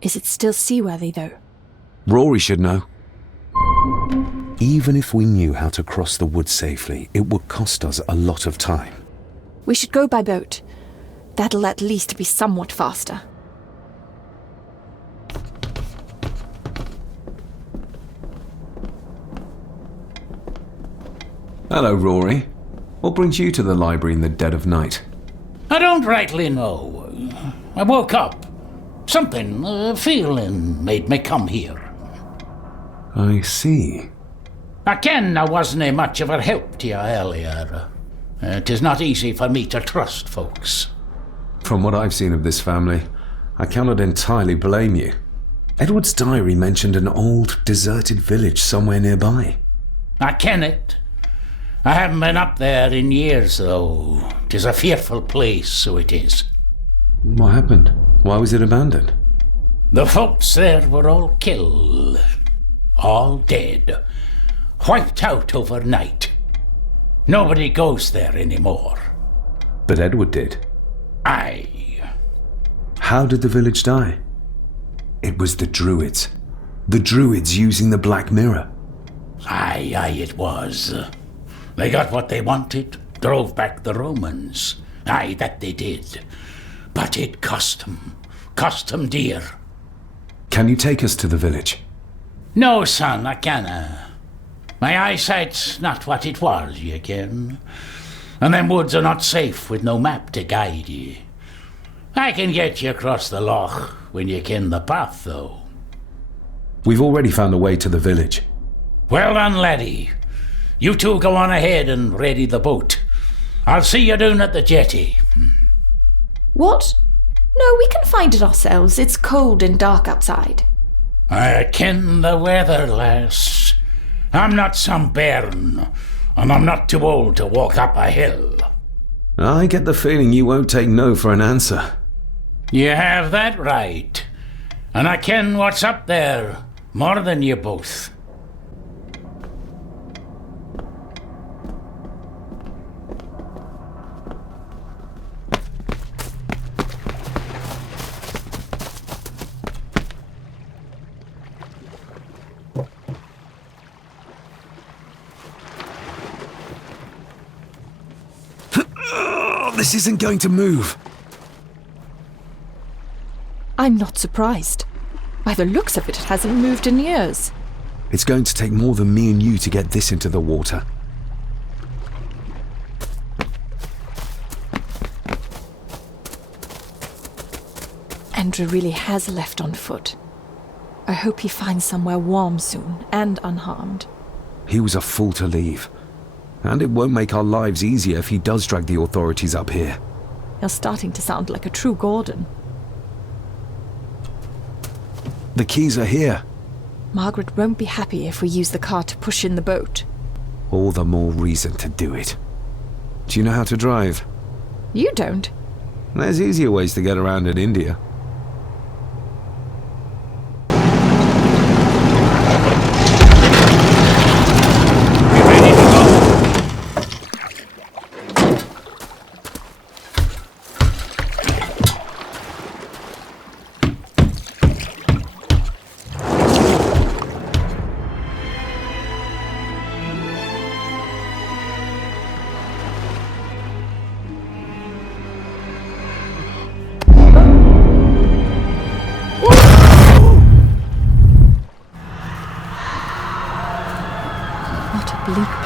Is it still seaworthy, though? Rory should know. Even if we knew how to cross the woods safely, it would cost us a lot of time. We should go by boat. That'll at least be somewhat faster. Hello, Rory. What brings you to the library in the dead of night? I don't rightly know. I woke up. Something, a feeling made me come here. I see. I ken I wasn't much of a help to you earlier. It is not easy for me to trust folks. From what I've seen of this family, I cannot entirely blame you. Edward's diary mentioned an old, deserted village somewhere nearby. I ken it. I haven't been up there in years, though. 'Tis a fearful place, so it is. What happened? Why was it abandoned? The folks there were all killed. All dead. Wiped out overnight. Nobody goes there anymore. But Edward did. Aye. How did the village die? It was the Druids. The Druids using the Black Mirror. Aye, it was. They got what they wanted, drove back the Romans. Aye, that they did. But it cost them dear. Can you take us to the village? No, son, I canna. My eyesight's not what it was, ye ken. And them woods are not safe with no map to guide ye. I can get you across the loch when you ken the path, though. We've already found a way to the village. Well done, laddie. You two go on ahead and ready the boat. I'll see you down at the jetty. What? No, we can find it ourselves. It's cold and dark outside. I ken the weather, lass. I'm not some bairn, and I'm not too old to walk up a hill. I get the feeling you won't take no for an answer. You have that right. And I ken what's up there more than you both. This isn't going to move. I'm not surprised. By the looks of it, it hasn't moved in years. It's going to take more than me and you to get this into the water. Andrew really has left on foot. I hope he finds somewhere warm soon, and unharmed. He was a fool to leave. And it won't make our lives easier if he does drag the authorities up here. You're starting to sound like a true Gordon. The keys are here. Margaret won't be happy if we use the car to push in the boat. All the more reason to do it. Do you know how to drive? You don't. There's easier ways to get around in India.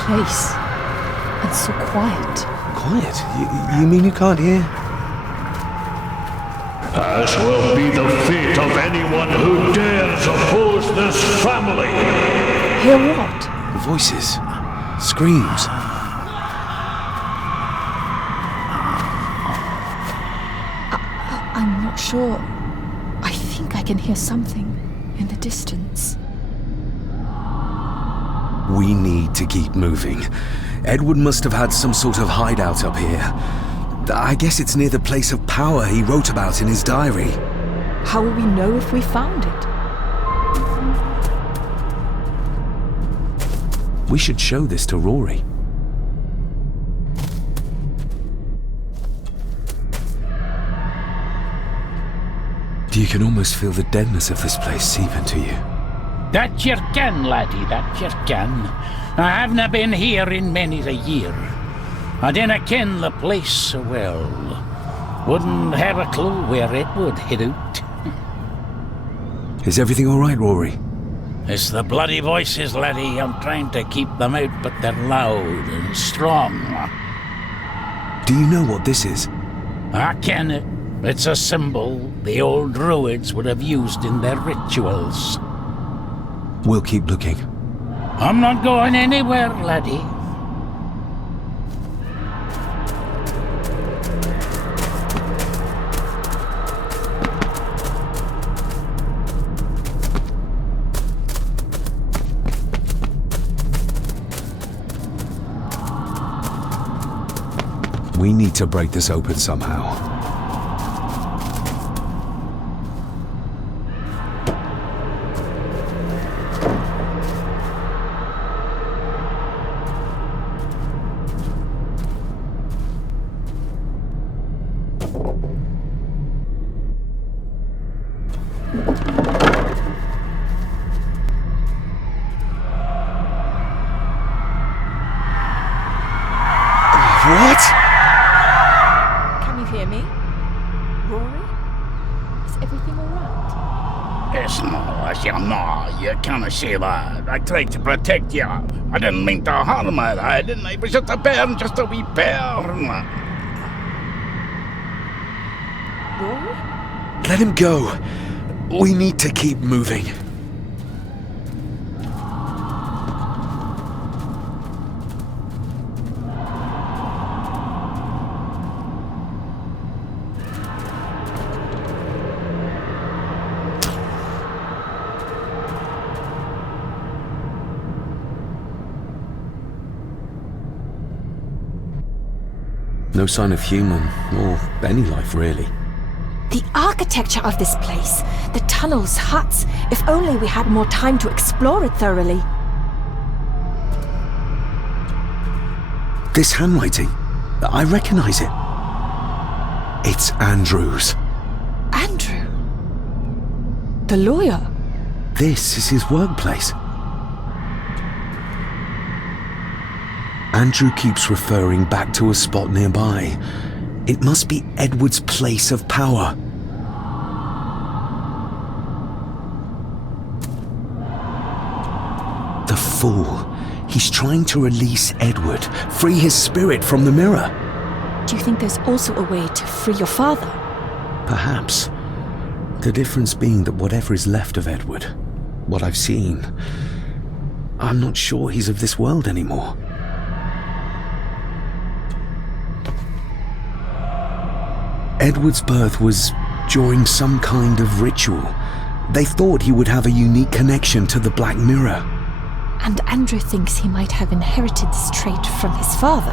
Place. And so quiet. Quiet? You mean you can't hear? As will be the fate of anyone who dares oppose this family. Hear what? Voices. Screams. I'm not sure. I think I can hear something in the distance. We need to keep moving. Edward must have had some sort of hideout up here. I guess it's near the place of power he wrote about in his diary. How will we know if we found it? We should show this to Rory. You can almost feel the deadness of this place seep into you. That you can, laddie, that you can. I havena been here in many a year. I dinna ken the place so well. Wouldn't have a clue where it would hit out. Is everything all right, Rory? It's the bloody voices, laddie. I'm trying to keep them out, but they're loud and strong. Do you know what this is? I ken it. It's a symbol the old druids would have used in their rituals. We'll keep looking. I'm not going anywhere, laddie. We need to break this open somehow. What? Can you hear me? Rory? Is everything all right? Yes, no, Xonar, you can't say that. I tried to protect you. I didn't mean to harm her. I didn't. It was just a bear, just a wee bear. Let him go. We need to keep moving. No sign of human, or any life really. The architecture of this place, the tunnels, huts, if only we had more time to explore it thoroughly. This handwriting, I recognize it. It's Andrew's. Andrew? The lawyer? This is his workplace. Andrew keeps referring back to a spot nearby. It must be Edward's place of power. The fool. He's trying to release Edward, free his spirit from the mirror. Do you think there's also a way to free your father? Perhaps. The difference being that whatever is left of Edward, what I've seen, I'm not sure he's of this world anymore. Edward's birth was during some kind of ritual. They thought he would have a unique connection to the Black Mirror. And Andrew thinks he might have inherited this trait from his father.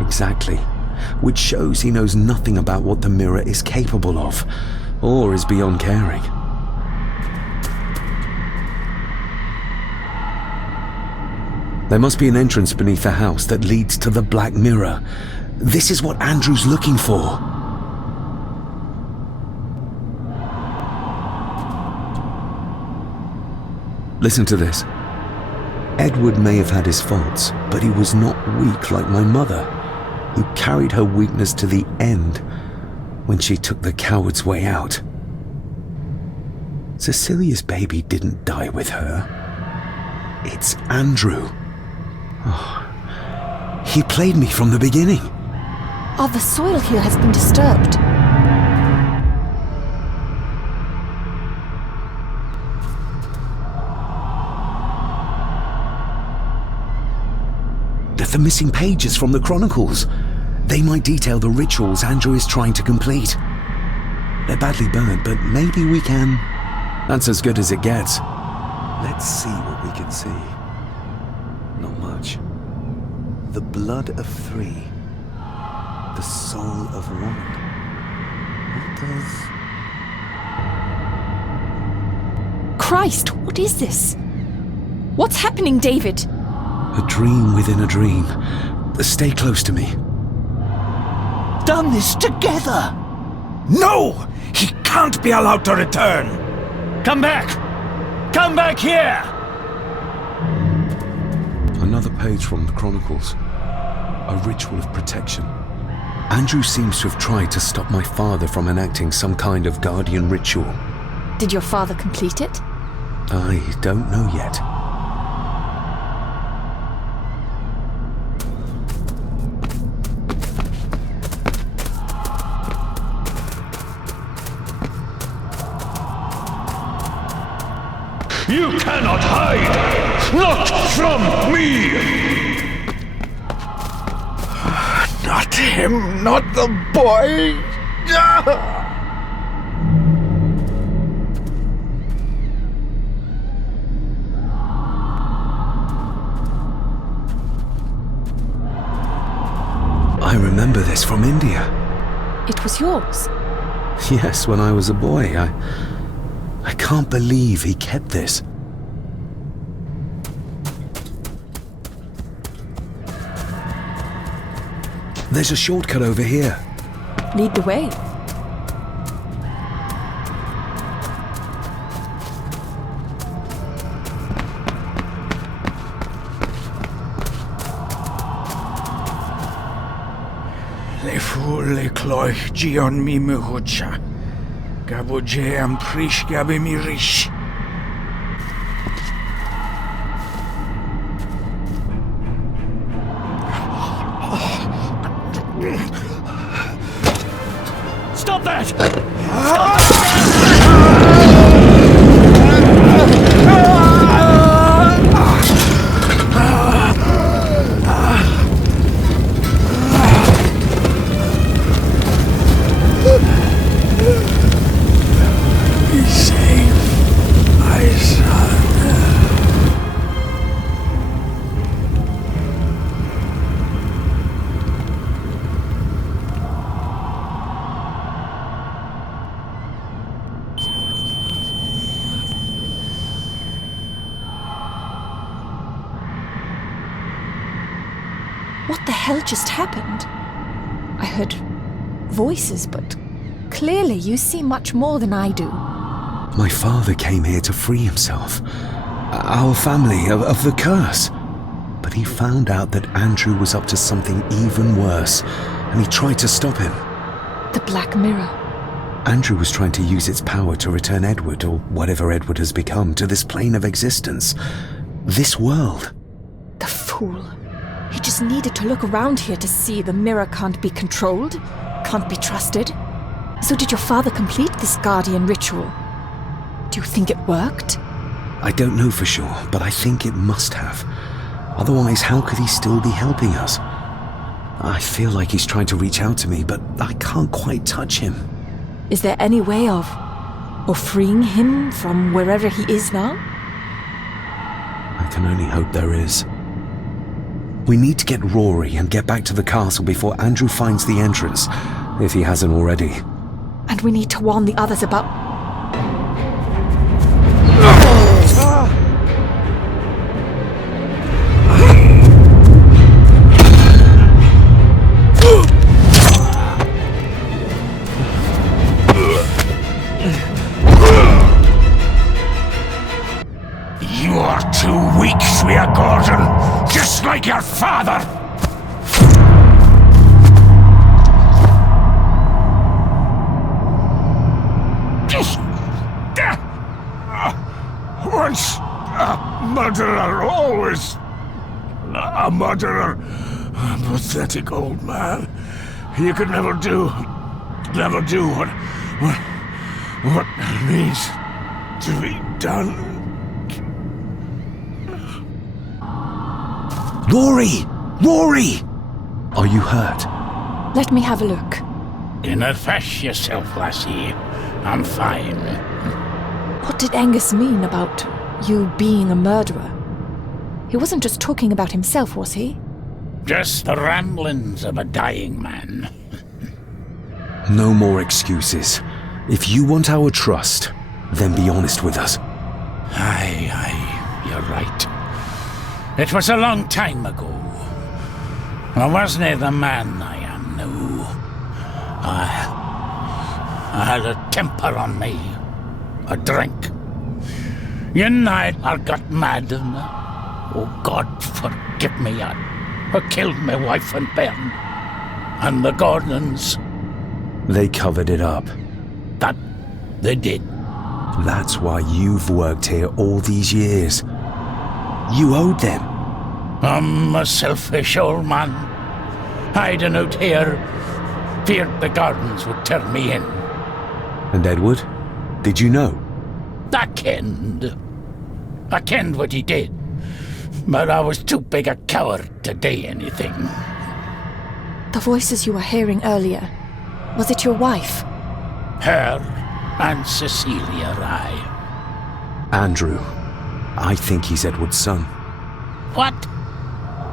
Exactly. Which shows he knows nothing about what the mirror is capable of, or is beyond caring. There must be an entrance beneath the house that leads to the Black Mirror. This is what Andrew's looking for. Listen to this. Edward may have had his faults, but he was not weak like my mother, who carried her weakness to the end when she took the coward's way out. Cecilia's baby didn't die with her. It's Andrew. Oh, he played me from the beginning. Oh, the soil here has been disturbed. The missing pages from the Chronicles. They might detail the rituals Andrew is trying to complete. They're badly burnt, but maybe we can... That's as good as it gets. Let's see what we can see. Not much. The blood of 3. The soul of 1. What does... Christ, what is this? What's happening, David? A dream within a dream. Stay close to me. Done this together! No! He can't be allowed to return! Come back! Come back here! Another page from the Chronicles. A ritual of protection. Andrew seems to have tried to stop my father from enacting some kind of guardian ritual. Did your father complete it? I don't know yet. You cannot hide! Not from me! Not him, not the boy! I remember this from India. It was yours? Yes, when I was a boy. I can't believe he kept this. There's a shortcut over here. Lead the way. Le fu le cloich gion mi muhucha. Gaboje am prish gabe mirish. Stop that! Be safe, my son. What the hell just happened? I heard voices, but clearly you see much more than I do. My father came here to free himself, our family, of the curse. But he found out that Andrew was up to something even worse, and he tried to stop him. The Black Mirror. Andrew was trying to use its power to return Edward, or whatever Edward has become, to this plane of existence. This world. The fool. He just needed to look around here to see the mirror can't be controlled, can't be trusted. So did your father complete this guardian ritual? Do you think it worked? I don't know for sure, but I think it must have. Otherwise, how could he still be helping us? I feel like he's trying to reach out to me, but I can't quite touch him. Is there any way of freeing him from wherever he is now? I can only hope there is. We need to get Rory and get back to the castle before Andrew finds the entrance, if he hasn't already. And we need to warn the others about... You are too weak, Swear Gordon, just like your father! Once a murderer, always a murderer. A pathetic old man. You could never do what needs to be done. Rory! Rory! Are you hurt? Let me have a look. Dinna fash yourself, lassie. I'm fine. What did Angus mean about you being a murderer? He wasn't just talking about himself, was he? Just the ramblings of a dying man. No more excuses. If you want our trust, then be honest with us. Aye, you're right. It was a long time ago. I wasn't the man I am now. I had a temper on me. A drink. One night I got mad and, oh God forgive me, I killed my wife and bairn. And the Gordons. They covered it up. That they did. That's why you've worked here all these years. You owed them. I'm a selfish old man. Hiding out here, feared the Gordons would turn me in. And Edward? Did you know? I kenned what he did. But I was too big a coward to do anything. The voices you were hearing earlier, was it your wife? Her and Cecilia Rye. Andrew. I think he's Edward's son. What?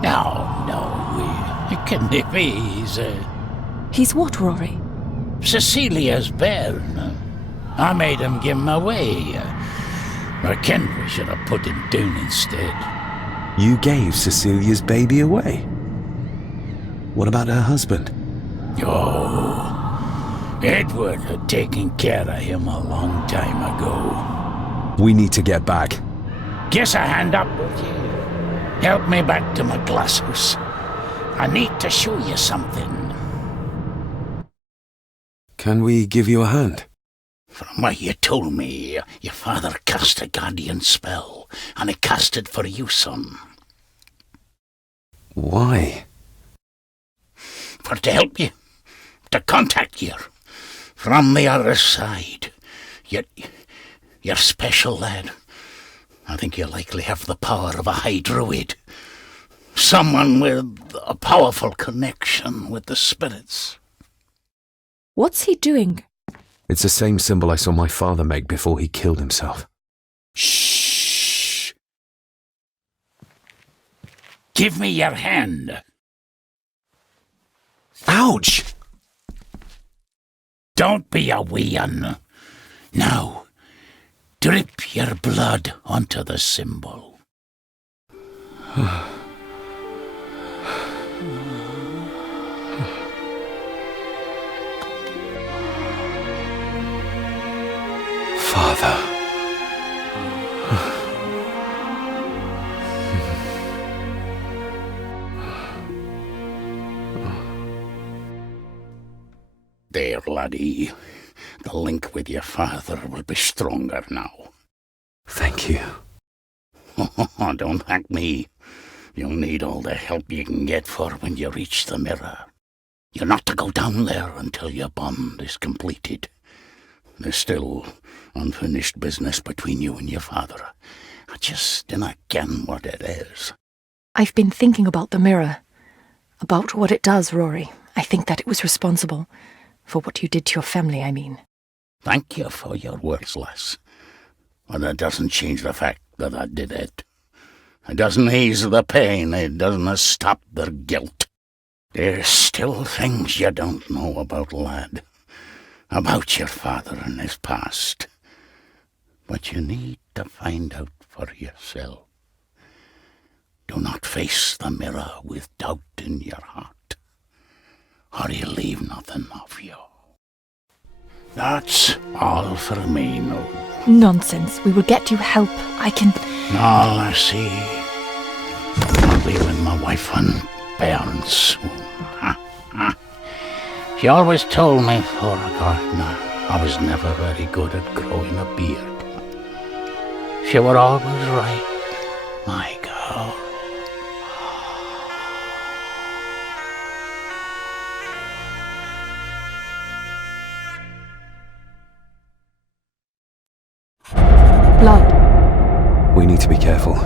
No, it can't be. He's what, Rory? Cecilia's bairn. I made him give him away. I kenned we should have put him down instead. You gave Cecilia's baby away? What about her husband? Oh, Edward had taken care of him a long time ago. We need to get back. Guess a hand up, would you? Help me back to my glasshouse. I need to show you something. Can we give you a hand? From what you told me, your father cast a guardian spell, and he cast it for you, son. Why? For to help you, to contact you, from the other side. You're special, lad. I think you likely have the power of a high druid. Someone with a powerful connection with the spirits. What's he doing? It's the same symbol I saw my father make before he killed himself. Shh! Give me your hand. Ouch! Don't be a wee un. Now, drip your blood onto the symbol. Father. There, laddie. The link with your father will be stronger now. Thank you. Don't thank me. You'll need all the help you can get for when you reach the mirror. You're not to go down there until your bond is completed. There's still unfinished business between you and your father. I just dinna ken what it is. I've been thinking about the mirror. About what it does, Rory. I think that it was responsible. For what you did to your family, I mean. Thank you for your words, lass. But it doesn't change the fact that I did it. It doesn't ease the pain. It doesn't stop the guilt. There's still things you don't know about, lad. About your father and his past. But you need to find out for yourself. Do not face the mirror with doubt in your heart, or you'll leave nothing of you. That's all for me, no. Nonsense. We will get you help. I can... No, lassie. I'll be with my wife and parents soon. She always told me for a gardener I was never very good at growing a beard. She were always right, my girl. Blood. We need to be careful.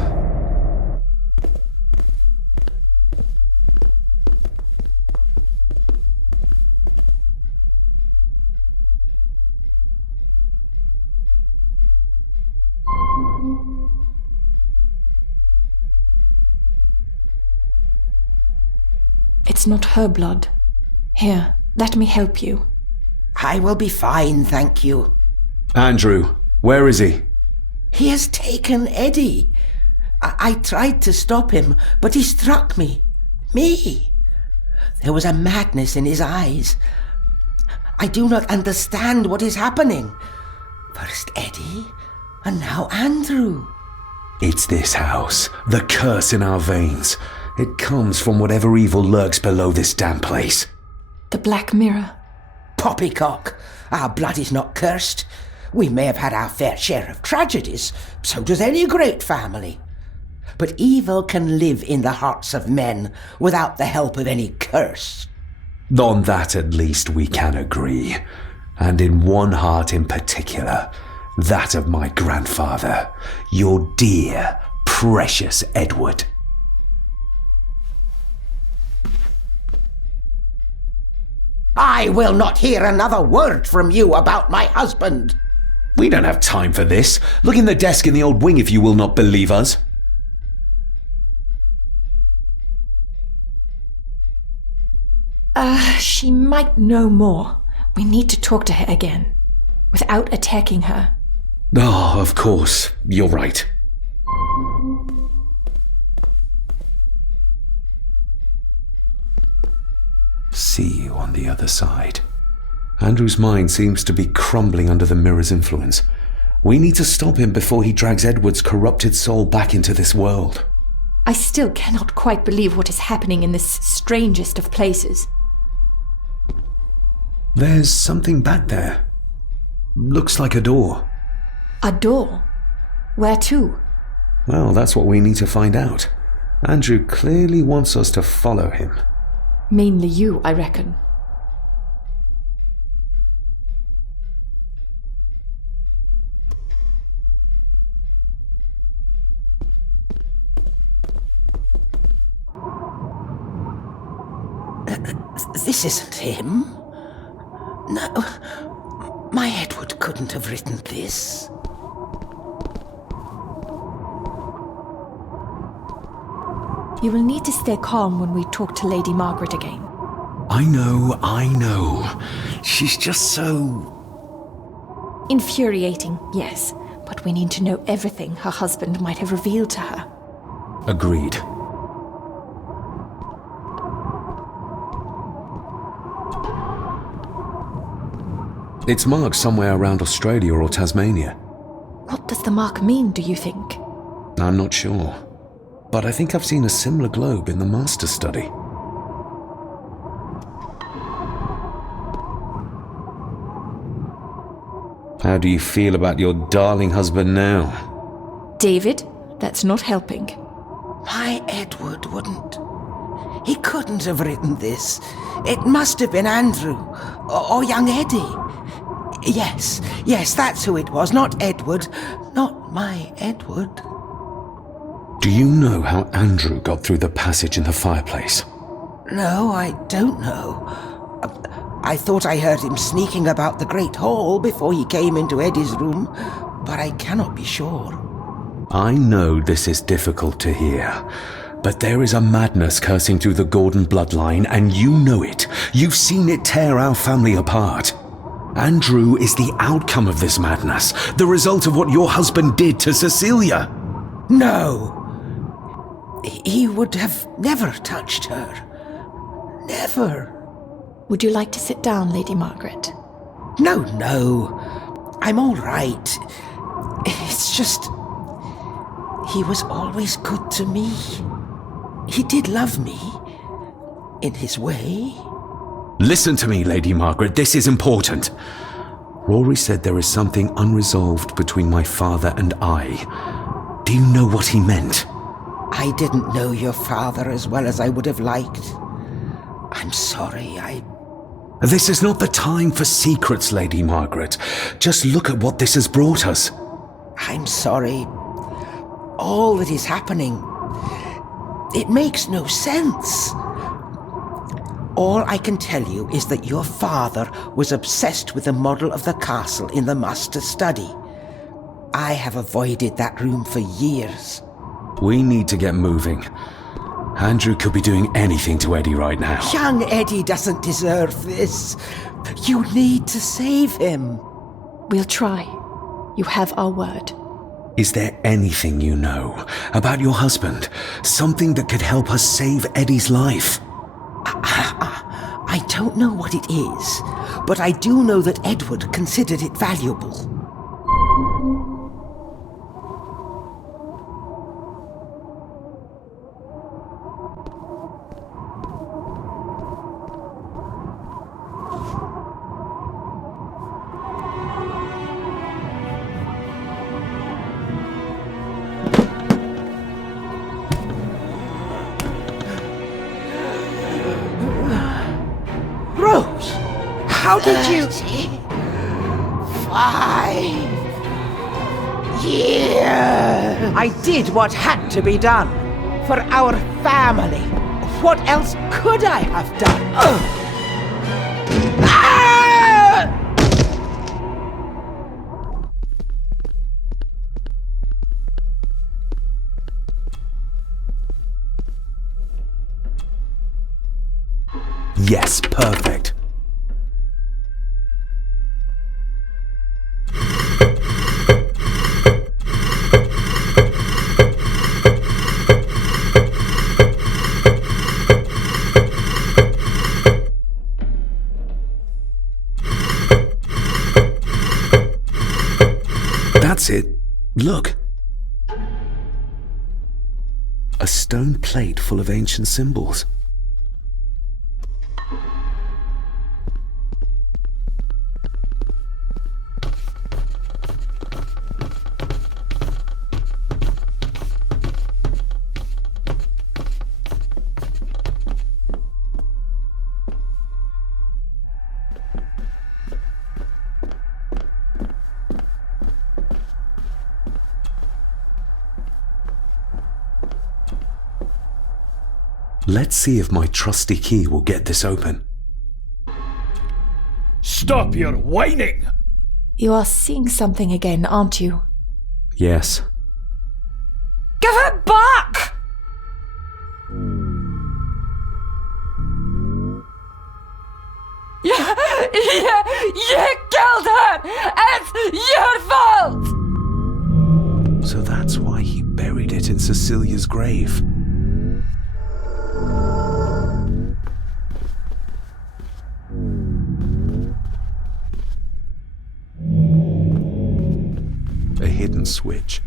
It's not her blood. Here, let me help you. I will be fine, thank you. Andrew, where is he? He has taken Eddie. I tried to stop him, but he struck me. Me. There was a madness in his eyes. I do not understand what is happening. First Eddie, and now Andrew. It's this house. The curse in our veins. It comes from whatever evil lurks below this damn place. The Black Mirror. Poppycock. Our blood is not cursed. We may have had our fair share of tragedies. So does any great family. But evil can live in the hearts of men without the help of any curse. On that at least we can agree. And in one heart in particular. That of my grandfather. Your dear, precious Edward. I will not hear another word from you about my husband. We don't have time for this. Look in the desk in the old wing if you will not believe us. She might know more. We need to talk to her again. Without attacking her. Oh, of course. You're right. See you on the other side. Andrew's mind seems to be crumbling under the mirror's influence. We need to stop him before he drags Edward's corrupted soul back into this world. I still cannot quite believe what is happening in this strangest of places. There's something back there. Looks like a door. A door? Where to? Well, that's what we need to find out. Andrew clearly wants us to follow him. Mainly you, I reckon. This isn't him. No, my Edward couldn't have written this. You will need to stay calm when we talk to Lady Margaret again. I know. She's just so... Infuriating, yes. But we need to know everything her husband might have revealed to her. Agreed. It's marked somewhere around Australia or Tasmania. What does the mark mean, do you think? I'm not sure. But I think I've seen a similar globe in the master study. How do you feel about your darling husband now? David, that's not helping. My Edward wouldn't. He couldn't have written this. It must have been Andrew, or young Eddie. Yes, that's who it was, not Edward. Not my Edward. Do you know how Andrew got through the passage in the fireplace? No, I don't know. I thought I heard him sneaking about the Great Hall before he came into Eddie's room, but I cannot be sure. I know this is difficult to hear, but there is a madness coursing through the Gordon bloodline, and you know it. You've seen it tear our family apart. Andrew is the outcome of this madness, the result of what your husband did to Cecilia. No. He would have never touched her. Never. Would you like to sit down, Lady Margaret? No. I'm all right. It's just... he was always good to me. He did love me. In his way. Listen to me, Lady Margaret. This is important. Rory said there is something unresolved between my father and I. Do you know what he meant? I didn't know your father as well as I would have liked. I'm sorry, This is not the time for secrets, Lady Margaret. Just look at what this has brought us. I'm sorry. All that is happening, it makes no sense. All I can tell you is that your father was obsessed with the model of the castle in the master study. I have avoided that room for years. We need to get moving. Andrew could be doing anything to Eddie right now. Young Eddie doesn't deserve this. You need to save him. We'll try. You have our word. Is there anything you know about your husband? Something that could help us save Eddie's life? I don't know what it is, but I do know that Edward considered it valuable. Rose, how did you... 5 years. I did what had to be done. For our family. What else could I have done? Yes, perfect. That's it. Look. A stone plate full of ancient symbols. Let's see if my trusty key will get this open. Stop your whining! You are seeing something again, aren't you? Yes. Give it back! You killed her! It's your fault! So that's why he buried it in Cecilia's grave. A hidden switch.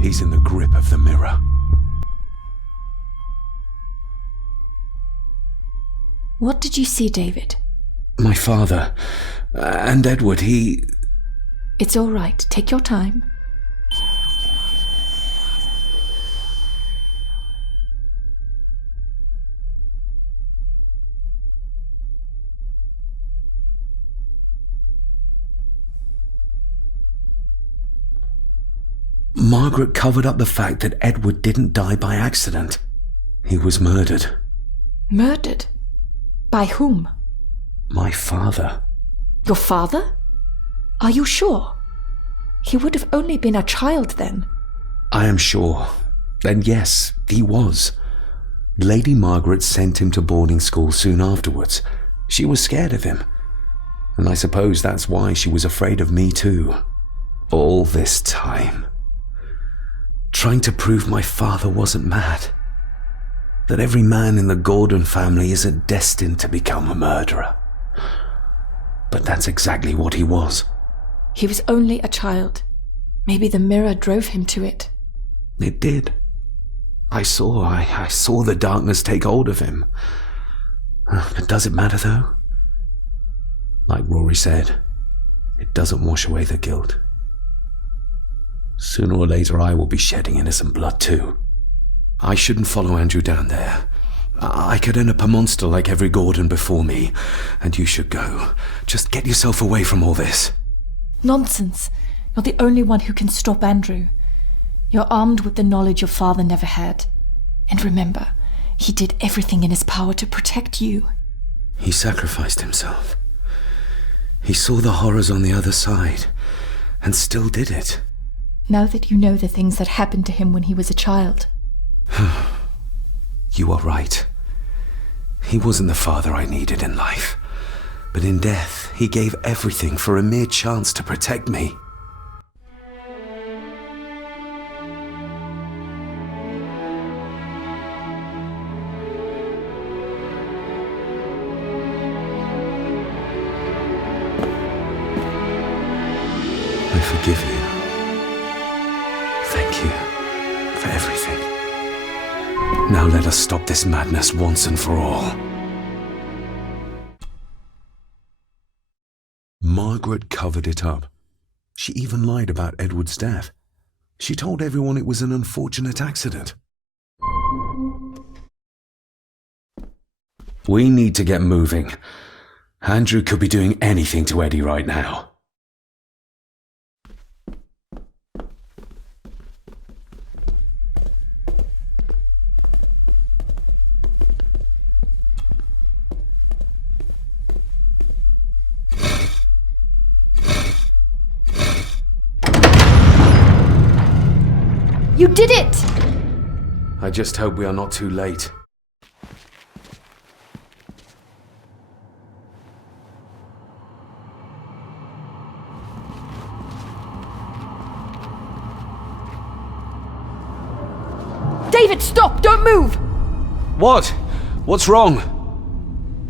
He's in the grip of the mirror. What did you see, David? My father. And Edward, he... It's all right. Take your time. Margaret covered up the fact that Edward didn't die by accident. He was murdered. Murdered? By whom? My father. Your father? Are you sure? He would have only been a child then. I am sure. Then yes, he was. Lady Margaret sent him to boarding school soon afterwards. She was scared of him. And I suppose that's why she was afraid of me too. All this time. Trying to prove my father wasn't mad. That every man in the Gordon family isn't destined to become a murderer. But that's exactly what he was. He was only a child. Maybe the mirror drove him to it. It did. I saw the darkness take hold of him. But does it matter though? Like Rory said, it doesn't wash away the guilt. Sooner or later I will be shedding innocent blood too. I shouldn't follow Andrew down there. I could end up a monster like every Gordon before me, and you should go. Just get yourself away from all this. Nonsense. You're the only one who can stop Andrew. You're armed with the knowledge your father never had. And remember, he did everything in his power to protect you. He sacrificed himself. He saw the horrors on the other side, and still did it. Now that you know the things that happened to him when he was a child. You are right. He wasn't the father I needed in life. But in death, he gave everything for a mere chance to protect me. I forgive you. Thank you for everything. Now let us stop this madness once and for all. Margaret covered it up. She even lied about Edward's death. She told everyone it was an unfortunate accident. We need to get moving. Andrew could be doing anything to Eddie right now. You did it! I just hope we are not too late. David, stop! Don't move! What? What's wrong?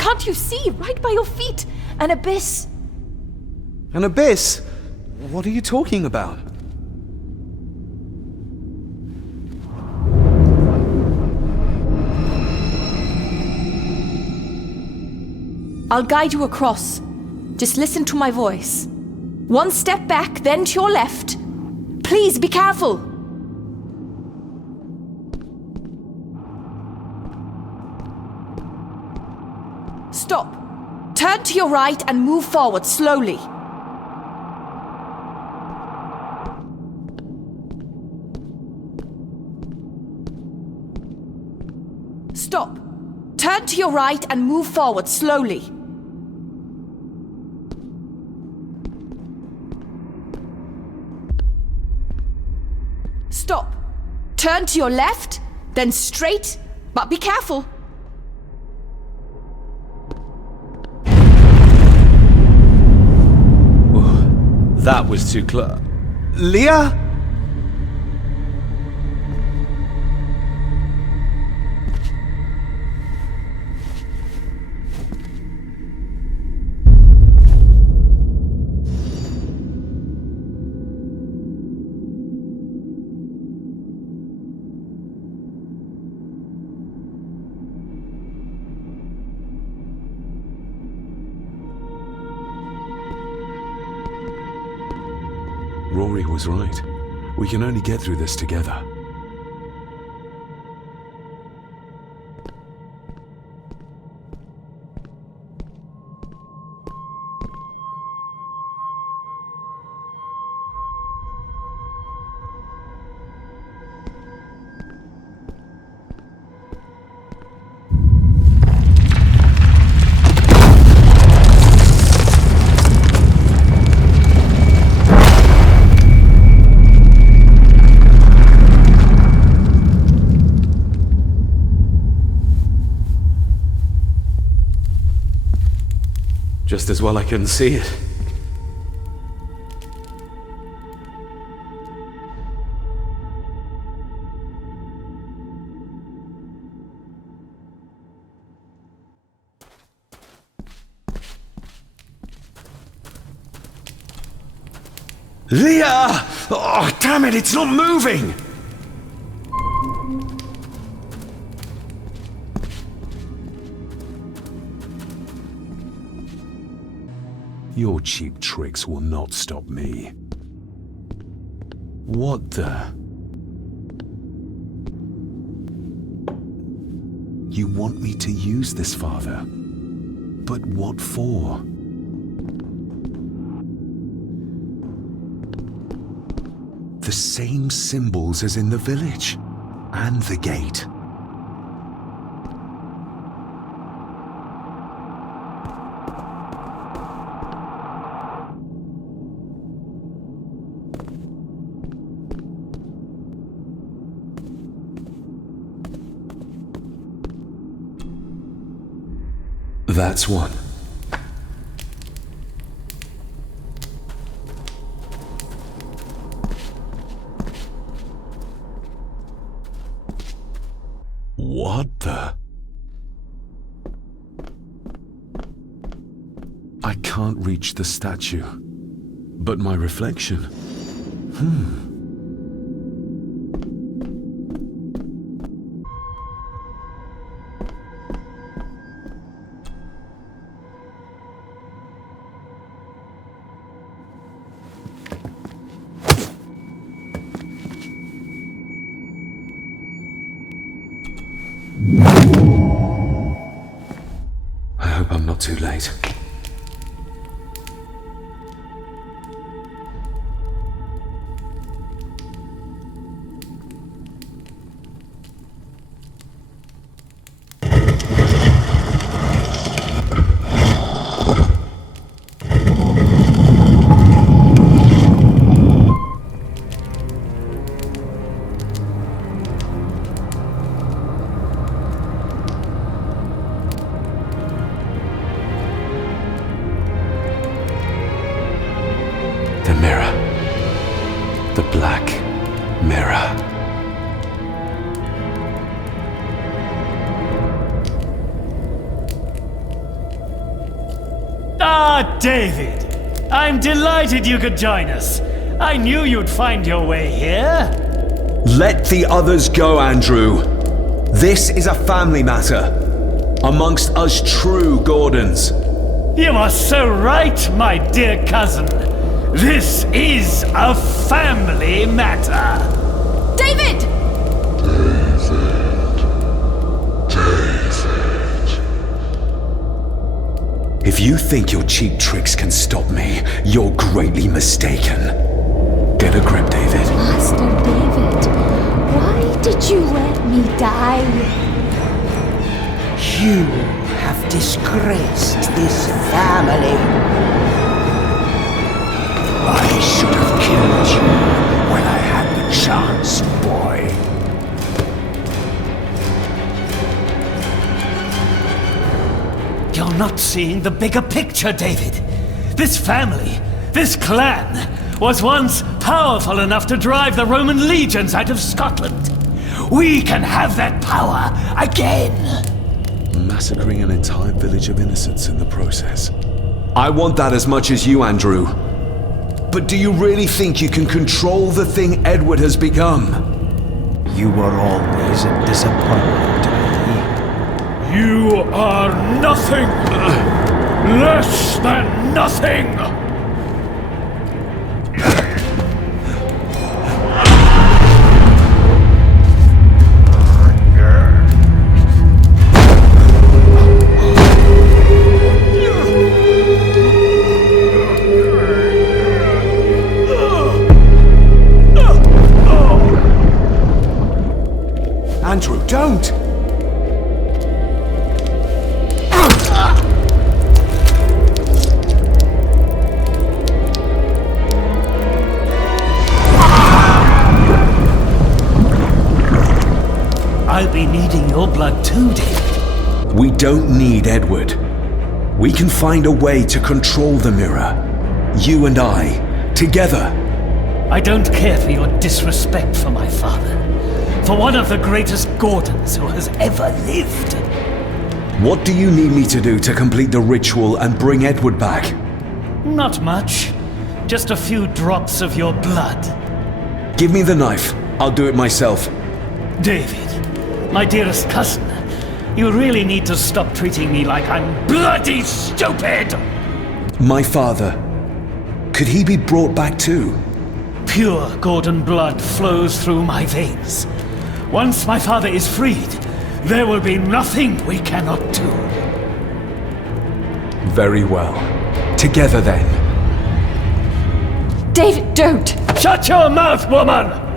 Can't you see? Right by your feet! An abyss! An abyss? What are you talking about? I'll guide you across. Just listen to my voice. One step back, then to your left. Please be careful. Stop. Turn to your right and move forward slowly. Stop. Turn to your right and move forward slowly. Stop. Turn to your left, then straight, but be careful. That was too close. Leah? Rory was right. We can only get through this together. Just as well I couldn't see it. Leah! Oh, damn it, it's not moving! Your cheap tricks will not stop me. What the? You want me to use this, Father? But what for? The same symbols as in the village, and the gate. That's one. What the? I can't reach the statue, but my reflection. I hope I'm not too late. The mirror. The black mirror. Ah, David! I'm delighted you could join us. I knew you'd find your way here. Let the others go, Andrew. This is a family matter. Amongst us true Gordons. You are so right, my dear cousin. This is a family matter. David! If you think your cheap tricks can stop me, you're greatly mistaken. Get a grip, David. Master David, why did you let me die? You have disgraced this family. I should have killed you when I had the chance, boy. You're not seeing the bigger picture, David. This family, this clan, was once powerful enough to drive the Roman legions out of Scotland. We can have that power again! Massacring an entire village of innocents in the process. I want that as much as you, Andrew. But do you really think you can control the thing Edward has become? You were always a disappointment to me. You are nothing! Less than nothing! Andrew, don't! I'll be needing your blood too, David. We don't need Edward. We can find a way to control the mirror. You and I, together. I don't care for your disrespect for my father. For one of the greatest Gordons who has ever lived. What do you need me to do to complete the ritual and bring Edward back? Not much. Just a few drops of your blood. Give me the knife. I'll do it myself. David, my dearest cousin, you really need to stop treating me like I'm bloody stupid! My father. Could he be brought back too? Pure Gordon blood flows through my veins. Once my father is freed, there will be nothing we cannot do. Very well. Together then. David, don't! Shut your mouth, woman!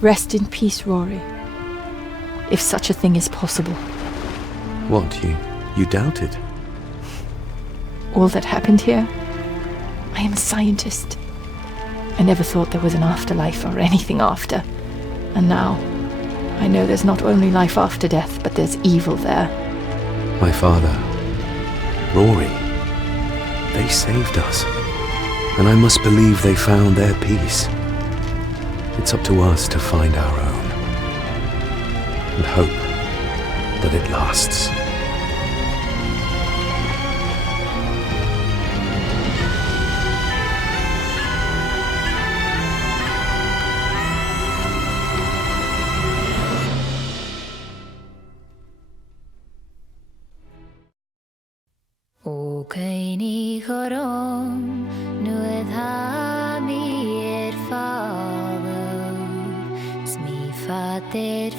Rest in peace, Rory. If such a thing is possible. What, you doubted? All that happened here? I am a scientist. I never thought there was an afterlife or anything after. And now, I know there's not only life after death, but there's evil there. My father, Rory, they saved us. And I must believe they found their peace. It's up to us to find our own. And hope that it lasts. Ni chorom nuedd ha mi fader, smi fader